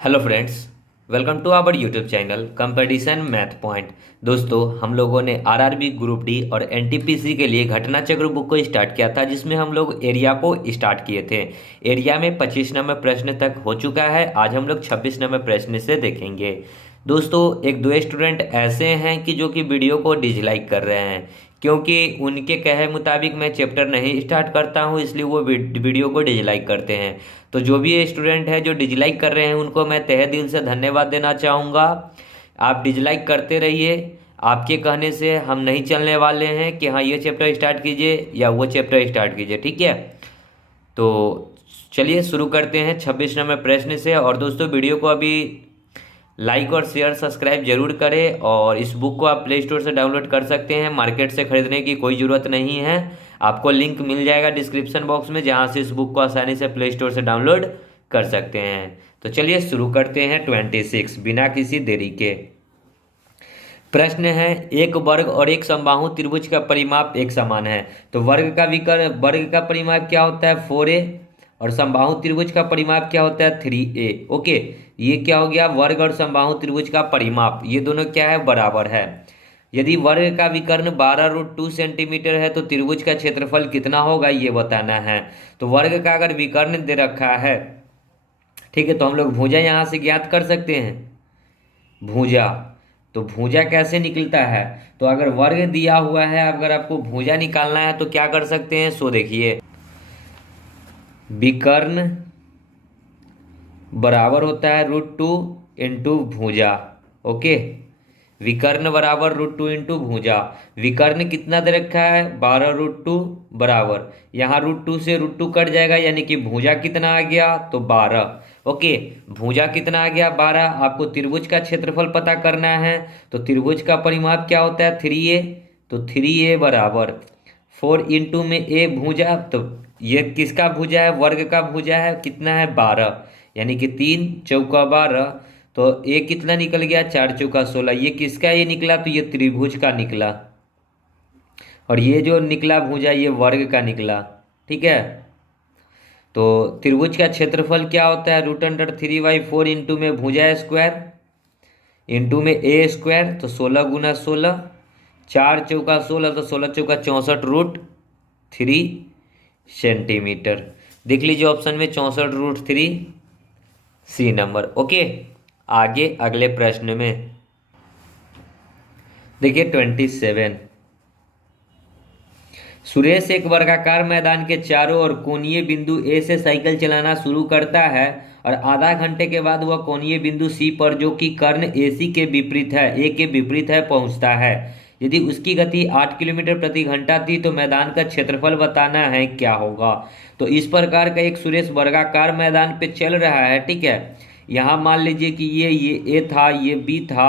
Hello friends, welcome to our YouTube channel competition math point. दोस्तों, हम लोगों ने आरआरबी ग्रुप डी और एनटीपीसी के लिए घटना चक्र बुक को स्टार्ट किया था, जिसमें हम लोग एरिया को स्टार्ट किए थे। एरिया में 25 नंबर प्रश्न तक हो चुका है। आज हम लोग 26 नंबर प्रश्न से देखेंगे। दोस्तों, एक दो स्टूडेंट ऐसे हैं कि जो कि वीडियो को डिसलाइक कर रहे हैं, क्योंकि उनके कहे मुताबिक मैं चैप्टर नहीं स्टार्ट करता हूं, इसलिए वो वीडियो को डिसलाइक करते हैं। तो जो भी स्टूडेंट है जो डिसलाइक कर रहे हैं, उनको मैं तहे दिल से धन्यवाद देना चाहूँगा। आप डिसलाइक करते रहिए। आपके कहने से हम नहीं चलने वाले हैं कि हाँ ये चैप्टर स्टार्ट कीजिए या वो चैप्टर स्टार्ट कीजिए, ठीक है। तो चलिए शुरू करते हैं 26 नंबर प्रश्न से। और दोस्तों, वीडियो को अभी लाइक और शेयर सब्सक्राइब जरूर करें। और इस बुक को आप प्ले स्टोर से डाउनलोड कर सकते हैं, मार्केट से खरीदने की कोई ज़रूरत नहीं है। आपको लिंक मिल जाएगा डिस्क्रिप्शन बॉक्स में, जहां से इस बुक को आसानी से प्ले स्टोर से डाउनलोड कर सकते हैं। तो चलिए शुरू करते हैं 26 बिना किसी देरी के। प्रश्न है, एक वर्ग और एक समबाहु त्रिभुज का परिमाप एक समान है। तो वर्ग का परिमाप क्या होता है 4a, और समबाहु त्रिभुज का परिमाप क्या होता है 3a। ओके, ये क्या हो गया, वर्ग और समबाहु त्रिभुज का परिमाप, ये दोनों क्या है, बराबर है। यदि वर्ग का विकर्ण 12√2 सेंटीमीटर है तो त्रिभुज का क्षेत्रफल कितना होगा, ये बताना है। तो वर्ग का अगर विकर्ण दे रखा है, ठीक है, तो हम लोग भुजा यहां से ज्ञात कर सकते हैं। भुजा, तो भुजा कैसे निकलता है, तो अगर वर्ग दिया हुआ है, अगर आपको भुजा निकालना है तो क्या कर सकते हैं, सो देखिए, विकर्ण बराबर होता है √2 इंटू भुजा। ओके, विकर्ण बराबर √2 इंटू भुजा। विकर्ण कितना दे रखा है, 12√2 बराबर, यहाँ √2 से √2 कट जाएगा, यानी कि भुजा कितना आ गया, तो 12। ओके, भुजा कितना आ गया, 12। आपको त्रिभुज का क्षेत्रफल पता करना है, तो त्रिभुज का परिमाप क्या होता है 3a। तो 3a बराबर 4 इंटू में a भुजा, तो ये किसका भुजा है, वर्ग का भुजा है, कितना है 12, यानी कि 3 चौका 12। तो ये कितना निकल गया, 4 चौका 16। ये किसका ये निकला, तो ये त्रिभुज का निकला। और ये जो निकला भुजा, ये वर्ग का निकला, ठीक है। तो त्रिभुज का क्षेत्रफल क्या होता है, √3/4 इंटू में भुजा स्क्वायर इंटू में ए स्क्वायर, तो 16 गुना 16, 4 चौका 16, तो 16 चौका 64√3 सेंटीमीटर। देख लीजिए ऑप्शन में 64√3 सी नंबर। ओके, आगे अगले प्रश्न में देखिए 27। सुरेश एक वर्गाकार मैदान के चारों ओर कोणीय बिंदु ए से साइकिल चलाना शुरू करता है, और आधा घंटे के बाद वह कोणीय बिंदु सी पर, जो कि कर्ण AC के विपरीत है, ए के विपरीत है, पहुंचता है। यदि उसकी गति 8 किलोमीटर प्रति घंटा थी तो मैदान का क्षेत्रफल बताना है, क्या होगा। तो इस प्रकार का एक सुरेश वर्गाकार मैदान पे चल रहा है, ठीक है। यहाँ मान लीजिए कि ये ए था, ये बी था,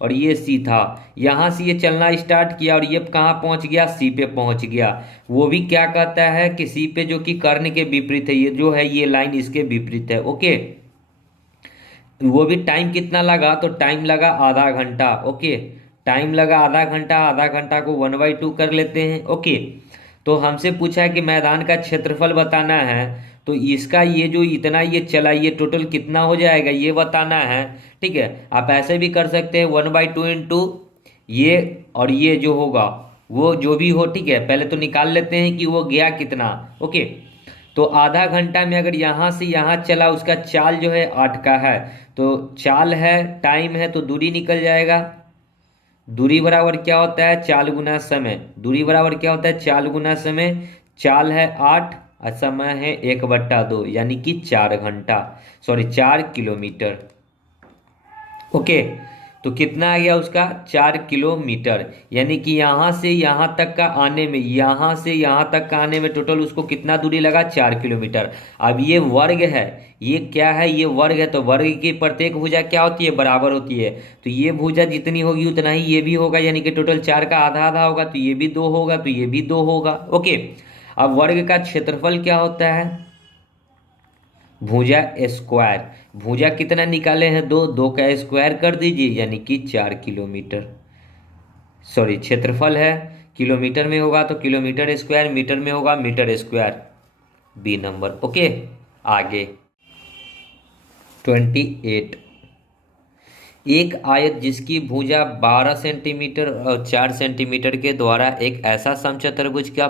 और ये सी था। यहाँ से ये चलना स्टार्ट किया और ये कहाँ पहुँच गया, सी पे पहुँच गया। वो भी क्या कहता है कि सी पे, जो कि कर्ण के विपरीत है, ये जो है ये लाइन इसके विपरीत है। ओके, वो भी टाइम कितना लगा, तो टाइम लगा आधा घंटा। ओके, टाइम लगा आधा घंटा, आधा घंटा को 1/2 कर लेते हैं। ओके, तो हमसे पूछा है कि मैदान का क्षेत्रफल बताना है, तो इसका ये जो इतना ये चला, ये टोटल कितना हो जाएगा, ये बताना है, ठीक है। आप ऐसे भी कर सकते हैं 1/2 इंटू ये, और ये जो होगा वो जो भी हो, ठीक है। पहले तो निकाल लेते हैं कि वो गया कितना। ओके, तो आधा घंटा में अगर यहाँ से यहाँ चला, उसका चाल जो है 8 का है, तो चाल है, टाइम है, तो दूरी निकल जाएगा। दूरी बराबर क्या होता है, चाल गुना समय। दूरी बराबर क्या होता है, चाल गुना समय। चाल है 8 और समय है 1/2, यानी कि 4 घंटा, सॉरी 4 किलोमीटर। ओके, तो कितना आ गया उसका, 4 किलोमीटर। यानी कि यहाँ से यहाँ तक का आने में, यहाँ से यहाँ तक का आने में टोटल उसको कितना दूरी लगा, 4 किलोमीटर। अब ये वर्ग है, ये क्या है, ये वर्ग है, तो वर्ग की प्रत्येक भुजा क्या होती है, बराबर होती है। तो ये भुजा जितनी होगी उतना ही ये भी होगा, यानी कि टोटल 4 का आधा आधा होगा, तो ये भी 2 होगा, तो ये भी 2 होगा। ओके, अब वर्ग का क्षेत्रफल क्या होता है, भुजा स्क्वायर। भुजा कितना निकाले हैं, 2, 2 का स्क्वायर कर दीजिए, यानी कि 4 किलोमीटर। सॉरी, क्षेत्रफल है, किलोमीटर में होगा तो किलोमीटर स्क्वायर, मीटर में होगा meter square, B number. Okay, आगे 28। एक आयत जिसकी भुजा 12 सेंटीमीटर और 4 सेंटीमीटर के द्वारा एक ऐसा समचतुर्भुज का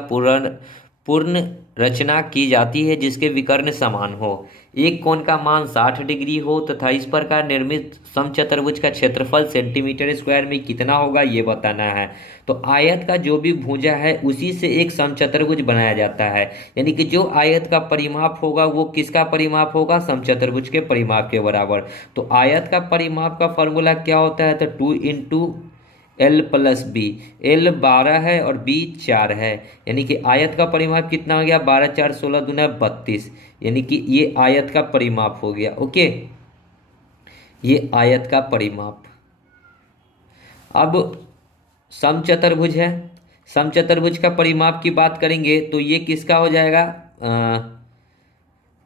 पूर्ण रचना की जाती है जिसके विकर्ण समान हो, एक कोण का मान 60 डिग्री हो तथा इस प्रकार निर्मित समचतुर्भुज का क्षेत्रफल सेंटीमीटर स्क्वायर में कितना होगा ये बताना है। तो आयत का जो भी भुजा है उसी से एक समचतुर्भुज बनाया जाता है, यानी कि जो आयत का परिमाप होगा वो किसका परिमाप होगा, समचतुर्भुज के परिमाप के बराबर। तो आयत का परिमाप का फॉर्मूला क्या होता है, तो 2 × L + B। L 12 है और B 4 है, यानी कि आयत का परिमाप कितना हो गया, 12 4 16 दूना 32, यानी कि ये आयत का परिमाप हो गया। ओके, ये आयत का परिमाप। अब समचतुर्भुज है, समचतुर्भुज का परिमाप की बात करेंगे तो ये किसका हो जाएगा,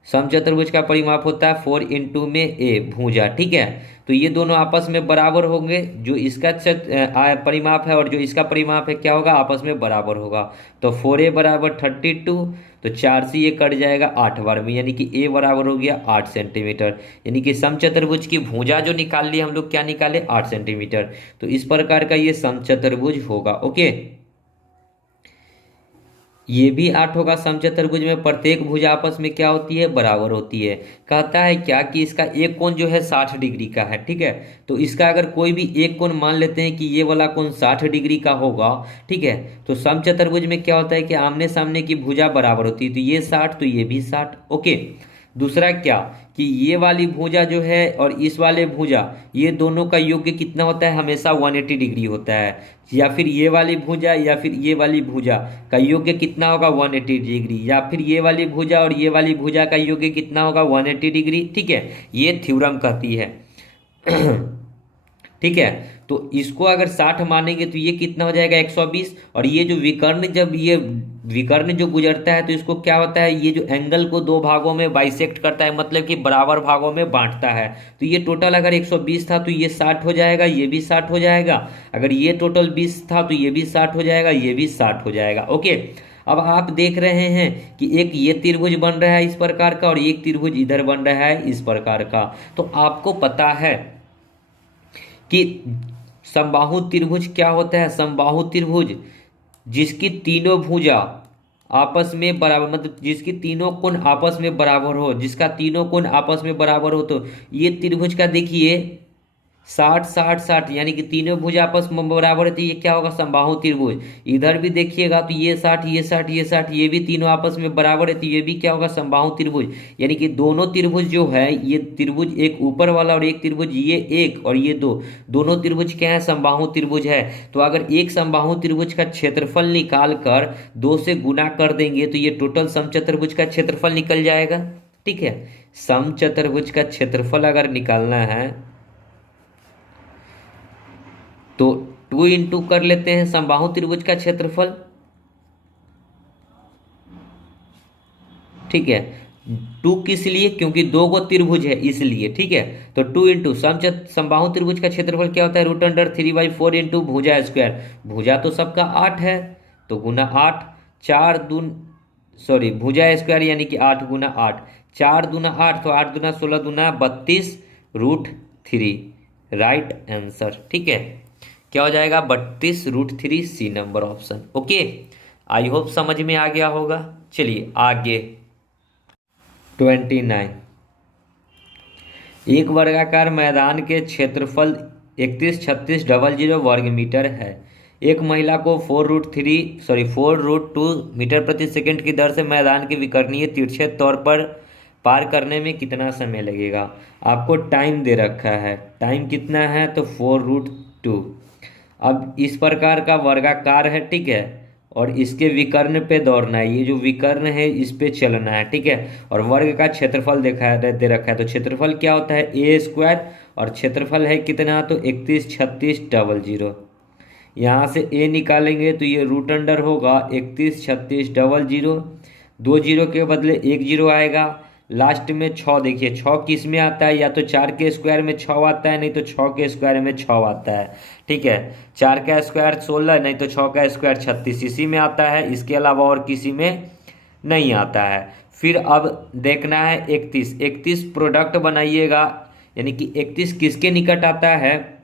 समचतुर्भुज का परिमाप होता है 4 × में A भुजा। ठीक है, तो ये दोनों आपस में बराबर होंगे, जो इसका परिमाप है और जो इसका परिमाप है क्या होगा, आपस में बराबर होगा। तो 4A = 32, तो 4 से ये कट जाएगा 8 बार में, यानी कि A बराबर हो गया 8 सेंटीमीटर, यानी कि समचतुर्भुज की भुजा जो निकाल ली हम लोग, क्या निकाले, 8 सेंटीमीटर। तो इस प्रकार का ये समचतुर्भुज होगा। ओके, ये भी 8 होगा। समचतुर्भुज में प्रत्येक भुजा आपस में क्या होती है, बराबर होती है। कहता है क्या कि इसका एक कोण जो है 60 डिग्री का है। ठीक है, तो इसका अगर कोई भी एक कोण मान लेते हैं कि ये वाला कोण 60 डिग्री का होगा। ठीक है, तो समचतुर्भुज में क्या होता है कि आमने सामने की भुजा बराबर होती है, तो ये 60 तो ये भी 60। ओके, दूसरा क्या कि ये वाली भुजा जो है और इस वाले भुजा, ये दोनों का योग्य कितना होता है, हमेशा 180 डिग्री होता है। या फिर ये वाली भुजा या फिर ये वाली भुजा का योग्य कितना होगा, 180 डिग्री, या फिर ये वाली भुजा और ये वाली भुजा का योग्य कितना होगा, 180 डिग्री। ठीक है, ये थ्योरम कहती है। ठीक है, तो इसको अगर 60 मानेंगे तो ये कितना हो जाएगा, 120। और ये जो विकर्ण, जब ये विकर्ण जो गुजरता है तो इसको क्या होता है, ये जो एंगल को दो भागों में बाइसेक्ट करता है, मतलब कि बराबर भागों में बांटता है। तो ये टोटल अगर 120 था तो ये 60 हो जाएगा, ये भी 60 हो जाएगा। अगर ये टोटल 20 था तो ये भी 60 हो जाएगा, ये भी 60 हो जाएगा। ओके, अब आप देख रहे हैं कि एक ये त्रिभुज बन रहा है इस प्रकार का और एक त्रिभुज इधर बन रहा है इस प्रकार का। तो आपको पता है कि समबाहु त्रिभुज क्या होता है। समबाहु त्रिभुज जिसकी तीनों भुजा आपस में बराबर, मतलब जिसकी तीनों कोण आपस में बराबर हो, जिसका तीनों कोण आपस में बराबर हो, तो ये त्रिभुज का देखिए 60 60 60, यानी कि तीनों भुजा आपस में बराबर है, तो ये क्या होगा, समबाहु त्रिभुज। इधर भी देखिएगा तो ये 60 ये 60 ये 60, ये भी तीनों आपस में बराबर है, तो ये भी क्या होगा, समबाहु त्रिभुज। यानी कि दोनों त्रिभुज जो है, ये त्रिभुज एक ऊपर वाला और एक त्रिभुज ये एक और ये दो, दोनों त्रिभुज क्या है, समबाहु त्रिभुज है। तो अगर एक समबाहु त्रिभुज का क्षेत्रफल निकाल कर 2 से गुना कर देंगे तो ये टोटल समचतुर्भुज का क्षेत्रफल निकल जाएगा। ठीक है, समचतुर्भुज का क्षेत्रफल अगर निकालना है तो 2 × कर लेते हैं समबाहु त्रिभुज का क्षेत्रफल। ठीक है, 2 किस लिए, क्योंकि 2 गो त्रिभुज है इसलिए। ठीक है, तो 2 × समबाहु त्रिभुज का क्षेत्रफल क्या होता है, √3/4 × भुजा स्क्वायर। भुजा तो सबका 8 है तो गुना 8, 4 दून सॉरी भुजा स्क्वायर यानी कि 8 × 8, 4 दूना 8, तो 8 दूना 16 दूना 32 √3, राइट आंसर। ठीक है, क्या हो जाएगा, 32 √3, C number option. Okay, I hope समझ में आ गया होगा। चलिए आगे 29। एक वर्गाकार मैदान के क्षेत्रफल 313600 वर्ग मीटर है। एक महिला को 4√2 मीटर प्रति सेकंड की दर से मैदान के विकर्णीय तिरछे तौर पर पार करने में कितना समय लगेगा। आपको टाइम दे रखा है, टाइम कितना है, तो 4√2। अब इस प्रकार का वर्गाकार है। ठीक है, और इसके विकर्ण पे दौड़ना है, ये जो विकर्ण है इस पे चलना है। ठीक है, और वर्ग का क्षेत्रफल दे रखा है, तो क्षेत्रफल क्या होता है, A² और क्षेत्रफल है कितना, तो 313600। यहाँ से A निकालेंगे तो ये √अंडर होगा 313600, 2 जीरो के बदले 1 जीरो आएगा। लास्ट में 6, देखिए 6 किस में आता है, या तो 4 के स्क्वायर में 6 आता है, नहीं तो 6 के स्क्वायर में 6 आता है। ठीक है, 4 का स्क्वायर 16, नहीं तो 6 का स्क्वायर 36, इसी में आता है, इसके अलावा और किसी में नहीं आता है। फिर अब देखना है 31, 31 प्रोडक्ट बनाइएगा, यानी कि 31 किसके निकट आता है,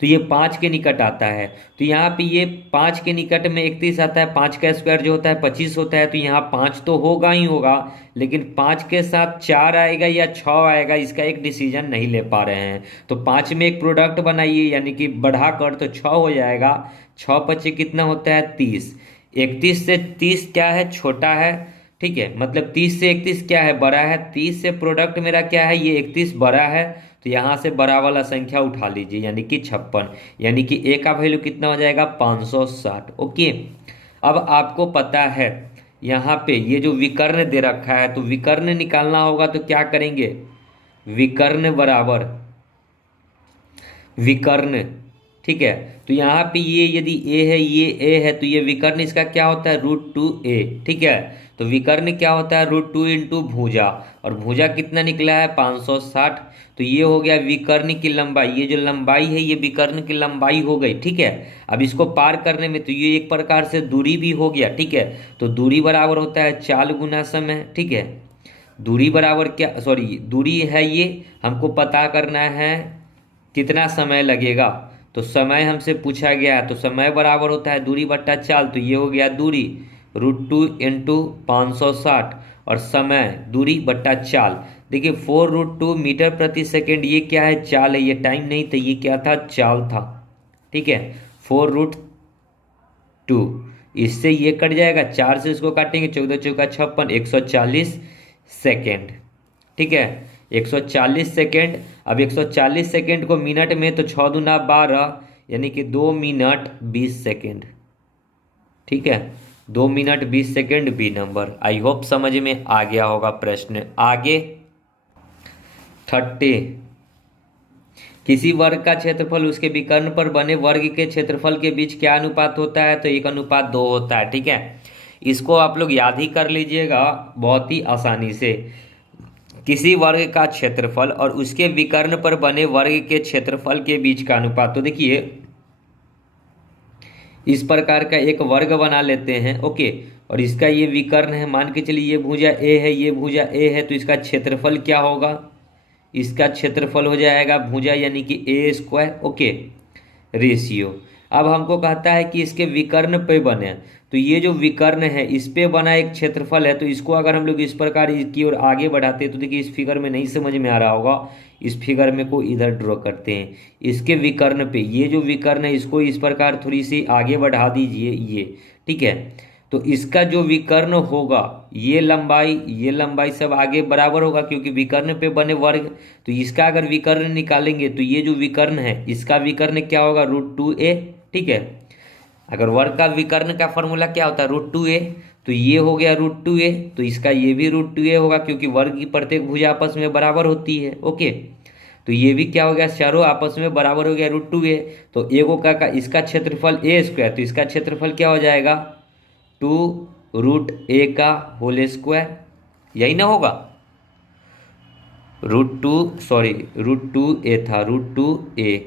तो ये 5 के निकट आता है। तो यहाँ पे ये 5 के निकट में 31 आता है, 5 का स्क्वायर जो होता है 25 होता है, तो यहाँ 5 तो होगा ही होगा, लेकिन 5 के साथ 4 आएगा या 6 आएगा, इसका एक डिसीजन नहीं ले पा रहे हैं। तो 5 में एक प्रोडक्ट बनाइए, यानी कि बढ़ाकर तो 6 हो जाएगा, 6 पचे कितना होता है 30, 31 से 30 क्या है छोटा है, ठीक है, मतलब 30 से 31 क्या है बड़ा है, 30 से प्रोडक्ट मेरा क्या है ये 31 बड़ा है, तो यहाँ से बड़ा वाला संख्या उठा लीजिए, यानी कि 56, यानी कि ए का वैल्यू कितना हो जाएगा 560। ओके, अब आपको पता है यहाँ पे ये जो विकर्ण दे रखा है, तो विकर्ण निकालना होगा तो क्या करेंगे, विकर्ण बराबर विकर्ण, ठीक है। तो यहाँ पे ये यदि ए है, ये ए है, तो ये विकर्ण इसका क्या होता है √2a, ठीक है। तो विकर्ण क्या होता है √2 इंटू भुजा, और भुजा कितना निकला है 560, तो ये हो गया विकर्ण की लंबाई, ये जो लंबाई है ये विकर्ण की लंबाई हो गई, ठीक है। अब इसको पार करने में तो ये एक प्रकार से दूरी भी हो गया, ठीक है। तो दूरी बराबर होता है 4 गुना समय, ठीक है। दूरी बराबर क्या, सॉरी दूरी है ये, हमको पता करना है कितना समय लगेगा, तो समय हमसे पूछा गया है, तो समय बराबर होता है दूरी बट्टा चाल, तो ये हो गया दूरी √2 इंटू 560, और समय दूरी बट्टा चाल, देखिए 4√2 मीटर प्रति सेकेंड, ये क्या है चाल है, ये टाइम नहीं था, ये क्या था चाल था, ठीक है। 4√2, इससे ये कट जाएगा, 4 से इसको काटेंगे, 14 चौका 56, 140 सेकेंड, ठीक है, 140 सेकेंड। अब 140 सेकेंड को मिनट में तो 6 दूना 12, यानी कि 2 मिनट 20 सेकेंड, ठीक है, 2 minute 20 second B number. I hope समझ में आ गया होगा प्रश्न। आगे 30, किसी वर्ग का क्षेत्रफल उसके विकर्ण पर बने वर्ग के क्षेत्रफल के बीच क्या अनुपात होता है, तो 1:2 होता है, ठीक है। इसको आप लोग याद ही कर लीजिएगा बहुत ही आसानी से। किसी वर्ग का क्षेत्रफल और उसके विकर्ण पर बने वर्ग के क्षेत्रफल के बीच का अनुपात, तो देखिए इस प्रकार का एक वर्ग बना लेते हैं, ओके, और इसका ये विकर्ण है, मान के चलिए ये भुजा ए है, ये भुजा ए है, तो इसका क्षेत्रफल क्या होगा, इसका क्षेत्रफल हो जाएगा भुजा यानी कि a², ओके, रेशियो। अब हमको कहता है कि इसके विकर्ण पे बने, तो ये जो विकर्ण है इस पे बना एक क्षेत्रफल है, तो इसको अगर हम लोग इस प्रकार की ओर आगे बढ़ाते हैं, तो देखिए इस फिगर में नहीं समझ में आ रहा होगा, इस फिगर में को इधर ड्रॉ करते हैं, इसके विकर्ण पे ये जो विकर्ण है इसको इस प्रकार थोड़ी सी आगे बढ़ा दीजिए ये, ठीक है। तो इसका जो विकर्ण होगा ये लंबाई सब आगे बराबर होगा, क्योंकि विकर्ण पे बने वर्ग, तो इसका अगर विकर्ण निकालेंगे तो ये जो विकर्ण है इसका विकर्ण क्या होगा √2a, ठीक है। अगर वर्ग का विकर्ण का फॉर्मूला क्या होता है √2a, तो ये हो गया √2a, तो इसका ये भी √2a होगा, क्योंकि वर्ग की प्रत्येक भुजा आपस में बराबर होती है, ओके। तो ये भी क्या हो गया, चारों आपस में बराबर हो गया √2a, तो एगो का इसका क्षेत्रफल a², तो इसका क्षेत्रफल क्या हो जाएगा 2√a का होल स्क्वायर, यही ना होगा, √2a था, √2a,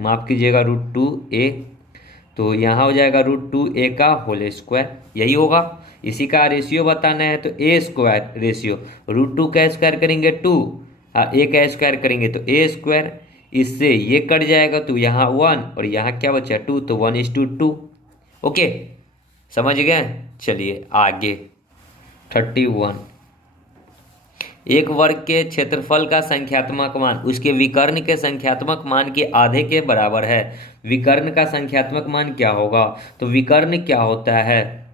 माफ कीजिएगा √2a, तो यहाँ हो जाएगा √2a का होल स्क्वायर, यही होगा। इसी का रेशियो बताना है, तो a² रेशियो, √2 का स्क्वायर करेंगे 2, a का स्क्वायर करेंगे तो a², इससे ये कट जाएगा, तो यहाँ 1 और यहाँ क्या बचा 2, तो 1:2, ओके, समझ गए। चलिए आगे 31, एक वर्ग के क्षेत्रफल का संख्यात्मक मान उसके विकर्ण के संख्यात्मक मान के आधे के बराबर है। विकर्ण का संख्यात्मक मान क्या होगा, तो विकर्ण क्या होता है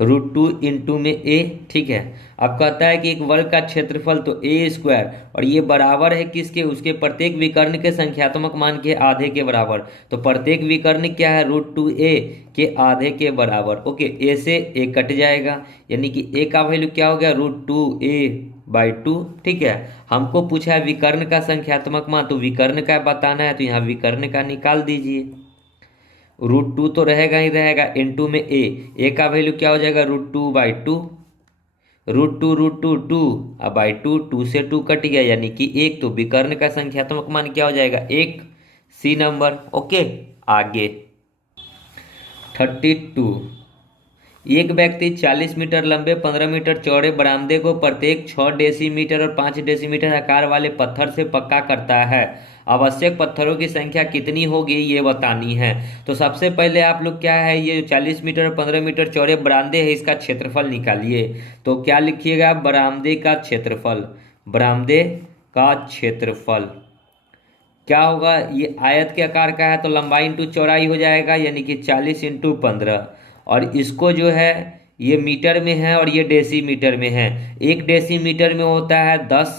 √2 इंटू में a, ठीक है। अब कहता है कि एक वर्ग का क्षेत्रफल तो a², और ये बराबर है किसके, उसके प्रत्येक विकर्ण के संख्यात्मक मान के आधे के बराबर, तो प्रत्येक विकर्ण क्या है √2a के आधे के बराबर, ओके। a से a कट जाएगा, यानी कि a का वैल्यू क्या हो गया √2a/2, ठीक है। हमको पूछा है विकर्ण का संख्यात्मक मान, तो विकर्ण का बताना है, तो यहाँ विकर्ण का निकाल दीजिए, √2 तो रहेगा ही रहेगा, इंटू में a का वैल्यू क्या हो जाएगा √2/2, √2 2, अब /2, 2 से 2 कट गया यानी कि 1, तो विकर्ण का संख्यात्मक मान क्या हो जाएगा 1, सी नंबर, ओके। आगे 32, एक व्यक्ति 40 मीटर लंबे 15 मीटर चौड़े बरामदे को प्रत्येक 6 डेसीमीटर और 5 डेसीमीटर आकार वाले पत्थर से पक्का करता है। आवश्यक पत्थरों की संख्या कितनी होगी ये बतानी है। तो सबसे पहले आप लोग क्या है, ये 40 मीटर और 15 मीटर चौड़े बरामदे है, इसका क्षेत्रफल निकालिए। तो क्या लिखिएगा, बरामदे का क्षेत्रफल। बरामदे का क्षेत्रफल क्या होगा, ये आयत के आकार का है तो लंबाई इंटू चौड़ाई हो जाएगा, यानी कि 40 इंटू 15। और इसको जो है ये मीटर में है और ये डेसीमीटर में है। एक डेसीमीटर में होता है 10,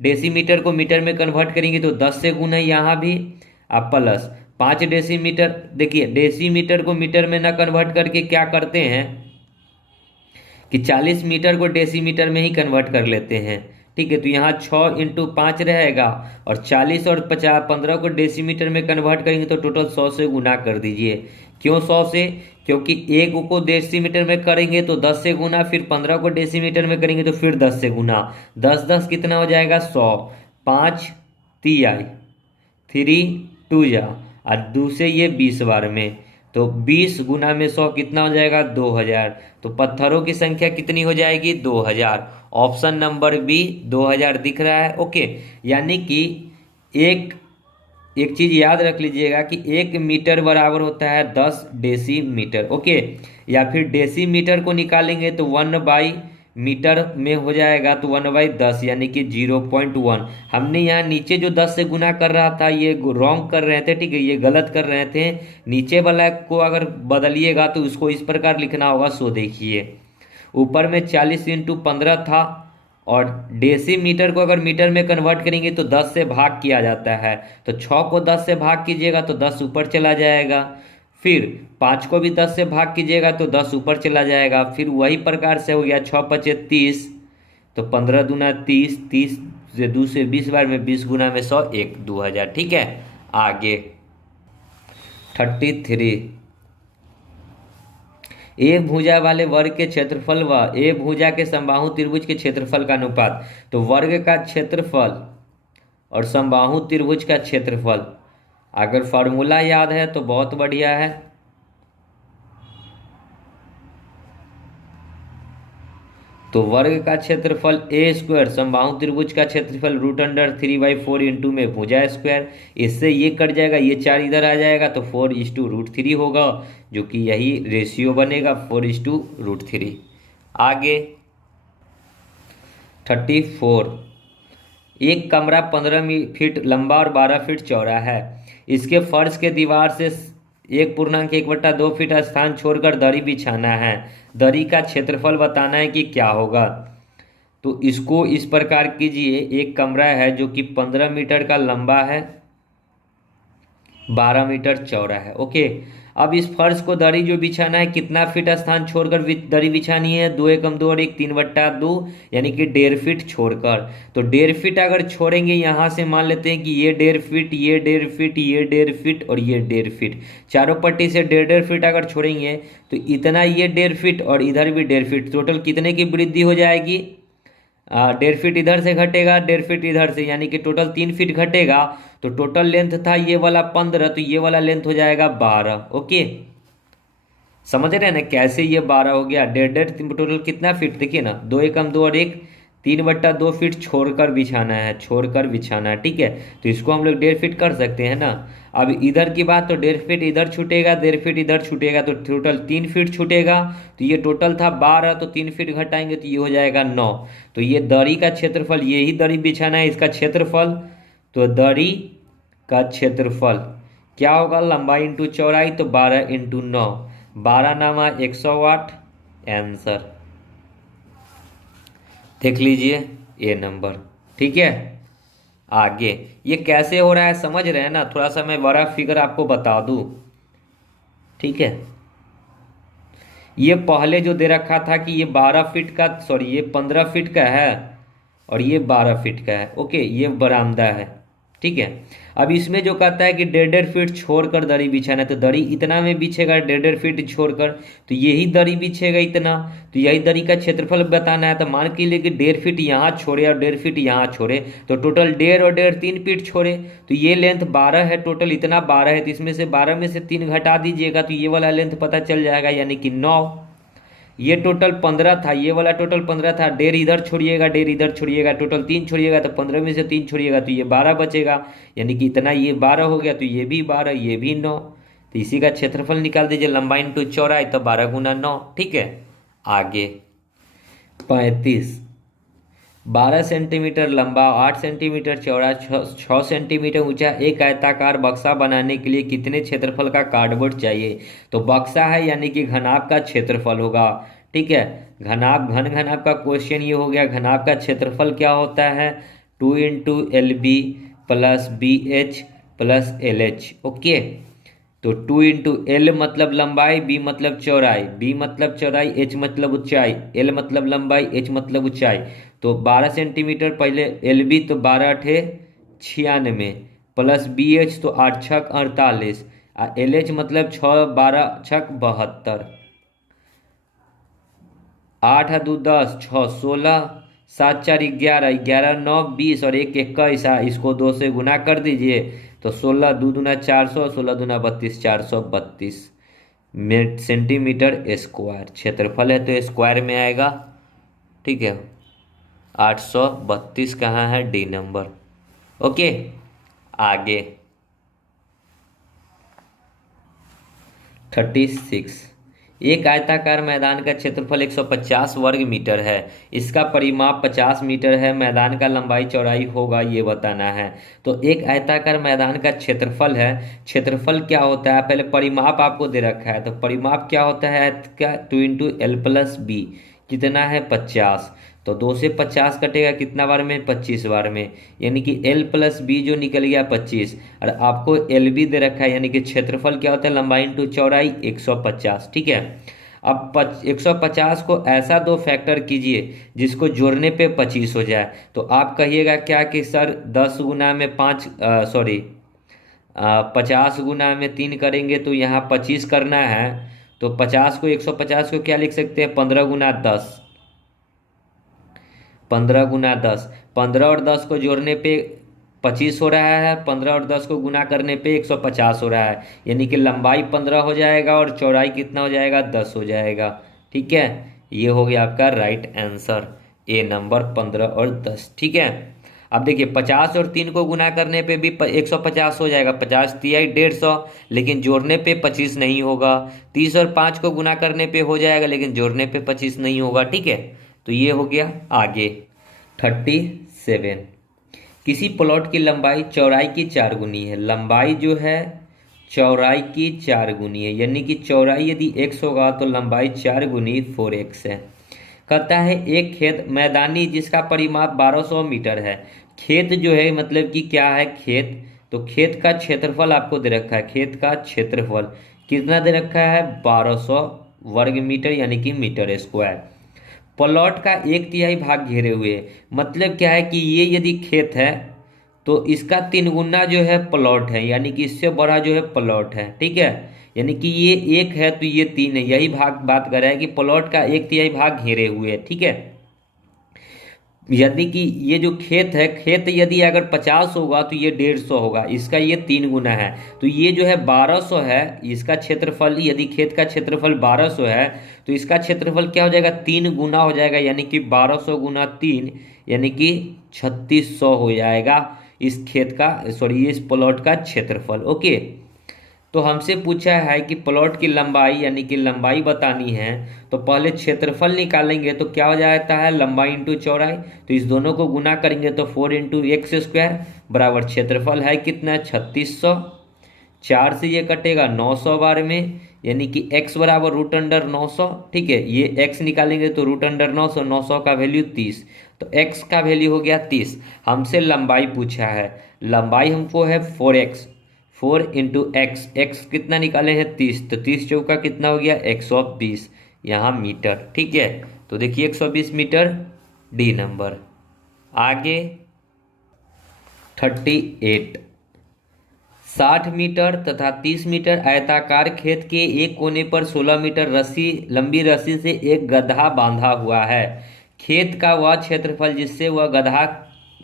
डेसीमीटर को मीटर में कन्वर्ट करेंगे तो 10 से गुना यहाँ भी, अब प्लस 5 डेसीमीटर। देखिए डेसीमीटर को मीटर में ना कन्वर्ट करके क्या करते हैं कि 40 मीटर को डेसीमीटर में ही कन्वर्ट कर लेते हैं। ठीक है, तो यहाँ 6 इंटू 5 रहेगा और 40 और 15 को डेसीमीटर में कन्वर्ट करेंगे तो टोटल 100 से गुना कर दीजिए। क्यों 100 से, क्योंकि एक को डेसीमीटर में करेंगे तो 10 से गुना, फिर 15 को डेसीमीटर में करेंगे तो फिर 10 से गुना। 10 10 कितना हो जाएगा 100, 5 तिहाई 3 2 जा और 2 से ये 20 बार में, तो 20 गुना में 100 कितना हो जाएगा 2000। तो पत्थरों की संख्या कितनी हो जाएगी 2000। ऑप्शन नंबर बी 2000 दिख रहा है। ओके, यानी कि एक एक चीज याद रख लीजिएगा कि 1 मीटर बराबर होता है 10 डेसीमीटर। ओके, या फिर डेसीमीटर को निकालेंगे तो 1 बाई मीटर में हो जाएगा, तो 1 बाई 10 यानी कि 0.1। हमने यहाँ नीचे जो 10 से गुना कर रहा था ये रॉन्ग कर रहे थे, ठीक है, ये गलत कर रहे थे। नीचे वाला को अगर बदलिएगा तो उसको इस प्रकार लिखना होगा। सो देखिए ऊपर में 40 इंटू 15 था और डेसीमीटर को अगर मीटर में कन्वर्ट करेंगे तो 10 से भाग किया जाता है, तो 6 को 10 से भाग कीजिएगा तो 10 ऊपर चला जाएगा। फिर 5 को भी 10 से भाग कीजिएगा तो 10 ऊपर चला जाएगा। फिर वही प्रकार से हो गया 6 5 30, तो 15 दूना 30, 30 से 2 से 20 बार में 20 गुना में 100, 1 2000। ठीक है, आगे 33। ए भुजा वाले वर्ग के क्षेत्रफल व ए भुजा के समबाहु त्रिभुज के क्षेत्रफल का अनुपात। तो वर्ग का क्षेत्रफल और समबाहु त्रिभुज का क्षेत्रफल, अगर फॉर्मूला याद है तो बहुत बढ़िया है। तो वर्ग का क्षेत्रफल ए स्क्वायर, समबाहु त्रिभुज का क्षेत्रफल √3/4 इंटू में भुजा स्क्वायर। इससे ये कट जाएगा, ये 4 इधर आ जाएगा तो 4:√3 होगा, जो कि यही रेशियो बनेगा 4:√3। आगे 34। एक कमरा 15 फीट लंबा और 12 फीट चौड़ा है। इसके फर्श के दीवार से 1.1/2 फीट स्थान छोड़कर दरी बिछाना है। दरी का क्षेत्रफल बताना है कि क्या होगा। तो इसको इस प्रकार कीजिए, एक कमरा है जो कि 15 मीटर का लंबा है, 12 मीटर चौड़ा है। ओके, अब इस फर्श को दरी जो बिछाना है कितना फीट स्थान छोड़कर दरी बिछानी है, 2 एकम 2 और 1 3/2 यानी कि 1.5 फीट छोड़कर। तो 1.5 फीट अगर छोड़ेंगे यहाँ से, मान लेते हैं कि ये 1.5 फीट, ये 1.5 फीट, ये 1.5 फीट और ये 1.5 फीट, चारों पट्टी से 1.5 फीट अगर छोड़ेंगे तो इतना ये 1.5 फीट और इधर भी 1.5 फीट, टोटल कितने की वृद्धि हो जाएगी, 1.5 फीट इधर से घटेगा, 1.5 फीट इधर से, यानी कि टोटल 3 फीट घटेगा। तो टोटल लेंथ था ये वाला 15, तो ये वाला लेंथ हो जाएगा 12। ओके, समझ रहे हैं ना कैसे ये 12 हो गया। 1.5 टोटल कितना फीट, देखिए ना, 2 एकम 2 और 1 3/2 फीट छोड़कर बिछाना है, छोड़कर बिछाना है। ठीक है, तो इसको हम लोग 1.5 फीट कर सकते हैं ना। अब इधर की बात, तो 1.5 फीट इधर छूटेगा, 1.5 फीट इधर छूटेगा, तो टोटल 3 फीट छूटेगा। तो ये टोटल था 12, तो 3 फीट घटाएंगे तो ये हो जाएगा 9। तो ये दरी का क्षेत्रफल, यही दरी बिछाना है, इसका क्षेत्रफल। तो दरी का क्षेत्रफल क्या होगा, लंबाई इंटू चौड़ाई, तो 12 इंटू 9, 12 नामा 108, आंसर देख लीजिए ए नंबर। ठीक है, आगे ये कैसे हो रहा है समझ रहे हैं ना, थोड़ा सा मैं बड़ा फिगर आपको बता दूं। ठीक है, ये पहले जो दे रखा था कि ये 12 फीट का, सॉरी ये 15 फीट का है और ये 12 फीट का है। ओके, ये बरामदा है। ठीक है, अब इसमें जो कहता है कि 1.5 फीट छोड़कर दरी बिछाना है, तो दरी इतना में बिछेगा 1.5 फीट छोड़कर, तो यही दरी बिछेगा इतना। तो यही दरी का क्षेत्रफल बताना है। तो मान के लिए कि 1.5 फीट यहाँ छोड़े और 1.5 फीट यहाँ छोड़े, तो टोटल 1.5 और 1.5 3 फीट छोड़े। तो ये लेंथ 12 है, टोटल इतना 12 है, तो इसमें से 12 में से 3 घटा दीजिएगा तो ये वाला लेंथ पता चल जाएगा, यानी कि 9। ये टोटल 15 था, ये वाला टोटल 15 था, डेढ़ इधर छोड़िएगा, डेढ़ इधर छोड़िएगा, टोटल 3 छोड़िएगा, तो 15 में से 3 छोड़िएगा तो ये 12 बचेगा, यानी कि इतना ये 12 हो गया, तो ये भी 12, ये भी 9। तो इसी का क्षेत्रफल निकाल दीजिए, लंबाई इंटू चौड़ाई, तो 12 गुना 9। ठीक है, आगे 35। 12 सेंटीमीटर लंबा, 8 सेंटीमीटर चौड़ा, 6 सेंटीमीटर ऊंचा एक आयताकार बक्सा बनाने के लिए कितने क्षेत्रफल का कार्डबोर्ड चाहिए? तो बक्सा है यानी कि घनाभ का क्षेत्रफल होगा। ठीक है, घनाभ घनाभ का क्वेश्चन ये हो गया। घनाभ का क्षेत्रफल क्या होता है? 2 × LB plus BH plus LH। Okay, तो 2 × L मतलब लंबाई, B मतलब चौड़ाई, B मतलब चौड़ाई, H मतलब ऊंचाई, L मतलब लंबाई, H मतलब ऊंचाई। तो 12 सेंटीमीटर पहले LB, तो 12 अठे 96 प्लस BH, तो 8 छक 48, LH मतलब 6 12 छक 72, 8 2 10, 6 16, 7 4 11, 11 9 20 और 1 21। इसको 2 से गुना कर दीजिए, तो 16 2 दूना 400, 16 दूना 32, 432 सेंटीमीटर स्क्वायर क्षेत्रफल है, तो स्क्वायर में आएगा। ठीक है, 832 कहाँ है? D number. ओके, आगे 36। एक आयताकार मैदान का क्षेत्रफल 150 वर्ग मीटर है, इसका परिमाप 50 मीटर है, मैदान का लंबाई चौड़ाई होगा, ये बताना है। तो एक आयताकार मैदान का क्षेत्रफल है, क्षेत्रफल क्या होता है? पहले परिमाप आपको दे रखा है, तो परिमाप क्या होता है? क्या 2 × L प्लस B, कितना है? 50। तो 2 से 50 कटेगा कितना बार में? 25 बार में, यानी कि L प्लस B जो निकल गया 25, और आपको LB दे रखा है, यानी कि क्षेत्रफल क्या होता है? लंबाई इंटू चौड़ाई 150। ठीक है, अब 150 को ऐसा दो फैक्टर कीजिए जिसको जोड़ने पे 25 हो जाए। तो आप कहिएगा क्या कि सर 10 गुना में 5, सॉरी 50 गुना में 3 करेंगे तो यहाँ 25 करना है, तो 150 को क्या लिख सकते हैं? 15 गुना 10, 15 गुना 10, 15 और 10 को जोड़ने पे 25 हो रहा है, 15 और 10 को गुना करने पे 150 हो रहा है, यानी कि लंबाई 15 हो जाएगा और चौड़ाई कितना हो जाएगा? 10 हो जाएगा। ठीक है, ये हो गया आपका राइट आंसर, ए नंबर 15 और 10। ठीक है, अब देखिए 50 और 3 को गुना करने पे भी 150 हो जाएगा, 50 तिया 150, लेकिन जोड़ने पे 25 नहीं होगा। 30 और 5 को गुना करने पे हो जाएगा, लेकिन जोड़ने पे 25 नहीं होगा। ठीक है, तो ये हो गया। आगे 37। किसी प्लॉट की लंबाई चौड़ाई की 4 गुनी है, लंबाई जो है चौड़ाई की 4 गुनी है, यानी कि चौड़ाई यदि x होगा तो लंबाई 4 गुनी 4x है। कहता है एक खेत मैदानी जिसका परिमाप 1200 मीटर है। खेत जो है मतलब कि क्या है? खेत, तो खेत का क्षेत्रफल आपको दे रखा है, खेत का क्षेत्रफल कितना दे रखा है? 1200 वर्ग मीटर, यानी कि मीटर स्क्वायर। प्लॉट का 1/3 भाग घेरे हुए, मतलब क्या है कि ये यदि खेत है तो इसका 3 गुना जो है प्लॉट है, यानी कि इससे बड़ा जो है प्लॉट है। ठीक है, यानी कि ये 1 है तो ये 3 है, यही भाग बात कर रहा है कि प्लॉट का 1/3 भाग घेरे हुए है। ठीक है, यदि कि ये जो खेत है, खेत यदि अगर 50 होगा तो ये 150 होगा, इसका ये 3 गुना है, तो ये जो है 1200 है, इसका क्षेत्रफल, यदि खेत का क्षेत्रफल 1200 है तो इसका क्षेत्रफल क्या हो जाएगा? 3 गुना हो जाएगा, यानी कि 1200 गुना 3, यानी कि 3600 हो जाएगा इस खेत का, सॉरी इस प्लॉट का क्षेत्रफल। ओके, तो हमसे पूछा है कि प्लॉट की लंबाई, यानी कि लंबाई बतानी है, तो पहले क्षेत्रफल निकालेंगे तो क्या हो जाता है? लंबाई इंटू चौड़ाई, तो इस दोनों को गुना करेंगे तो 4 × x² बराबर क्षेत्रफल है कितना? 3600। 4 से ये कटेगा 900 बार में, यानी कि x बराबर √900। ठीक है, ये x निकालेंगे तो √900, 900 का वैल्यू 30, तो x का वैल्यू हो गया 30। हमसे लंबाई पूछा है, लंबाई हमको है 4x, 4 × x, x कितना निकाले हैं? 30, तो 30 चौका कितना हो गया? 120 यहाँ मीटर। ठीक है, तो देखिए 120 मीटर, डी नंबर। आगे 38। 60 मीटर तथा 30 मीटर आयताकार खेत के एक कोने पर 16 मीटर रस्सी, लंबी रस्सी से एक गधा बांधा हुआ है। खेत का वह क्षेत्रफल जिससे वह गधा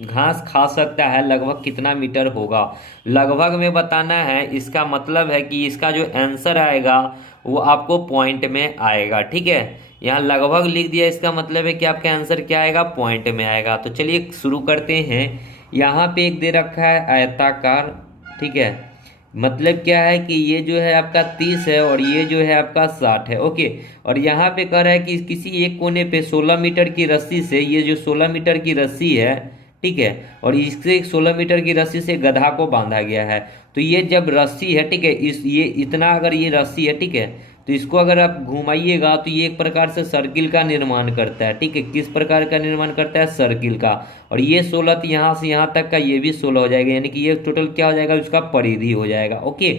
घास खा सकता है लगभग कितना मीटर होगा? लगभग में बताना है, इसका मतलब है कि इसका जो आंसर आएगा वो आपको पॉइंट में आएगा। ठीक है, यहाँ लगभग लिख दिया, इसका मतलब है कि आपका आंसर क्या आएगा, पॉइंट में आएगा। तो चलिए शुरू करते हैं। यहाँ पे एक दे रखा है आयताकार, ठीक है, मतलब क्या है कि ये जो है आपका 30 है और ये जो है आपका 60 है। ओके, और यहाँ पे कह रहा है कि किसी एक कोने पे 16 मीटर की रस्सी से, ये जो 16 मीटर की रस्सी है, ठीक है, और इससे 16 मीटर की रस्सी से गधा को बांधा गया है। तो ये जब रस्सी है, ठीक है, इस ये इतना अगर ये रस्सी है, ठीक है, तो इसको अगर आप घुमाइएगा तो ये एक प्रकार से सर्किल का निर्माण करता है, ठीक है। किस प्रकार का निर्माण करता है, सर्किल का। और ये 16 तो यहाँ से यहाँ तक का ये भी 16 हो जाएगा, यानी कि ये टोटल क्या हो जाएगा, उसका परिधि हो जाएगा। ओके,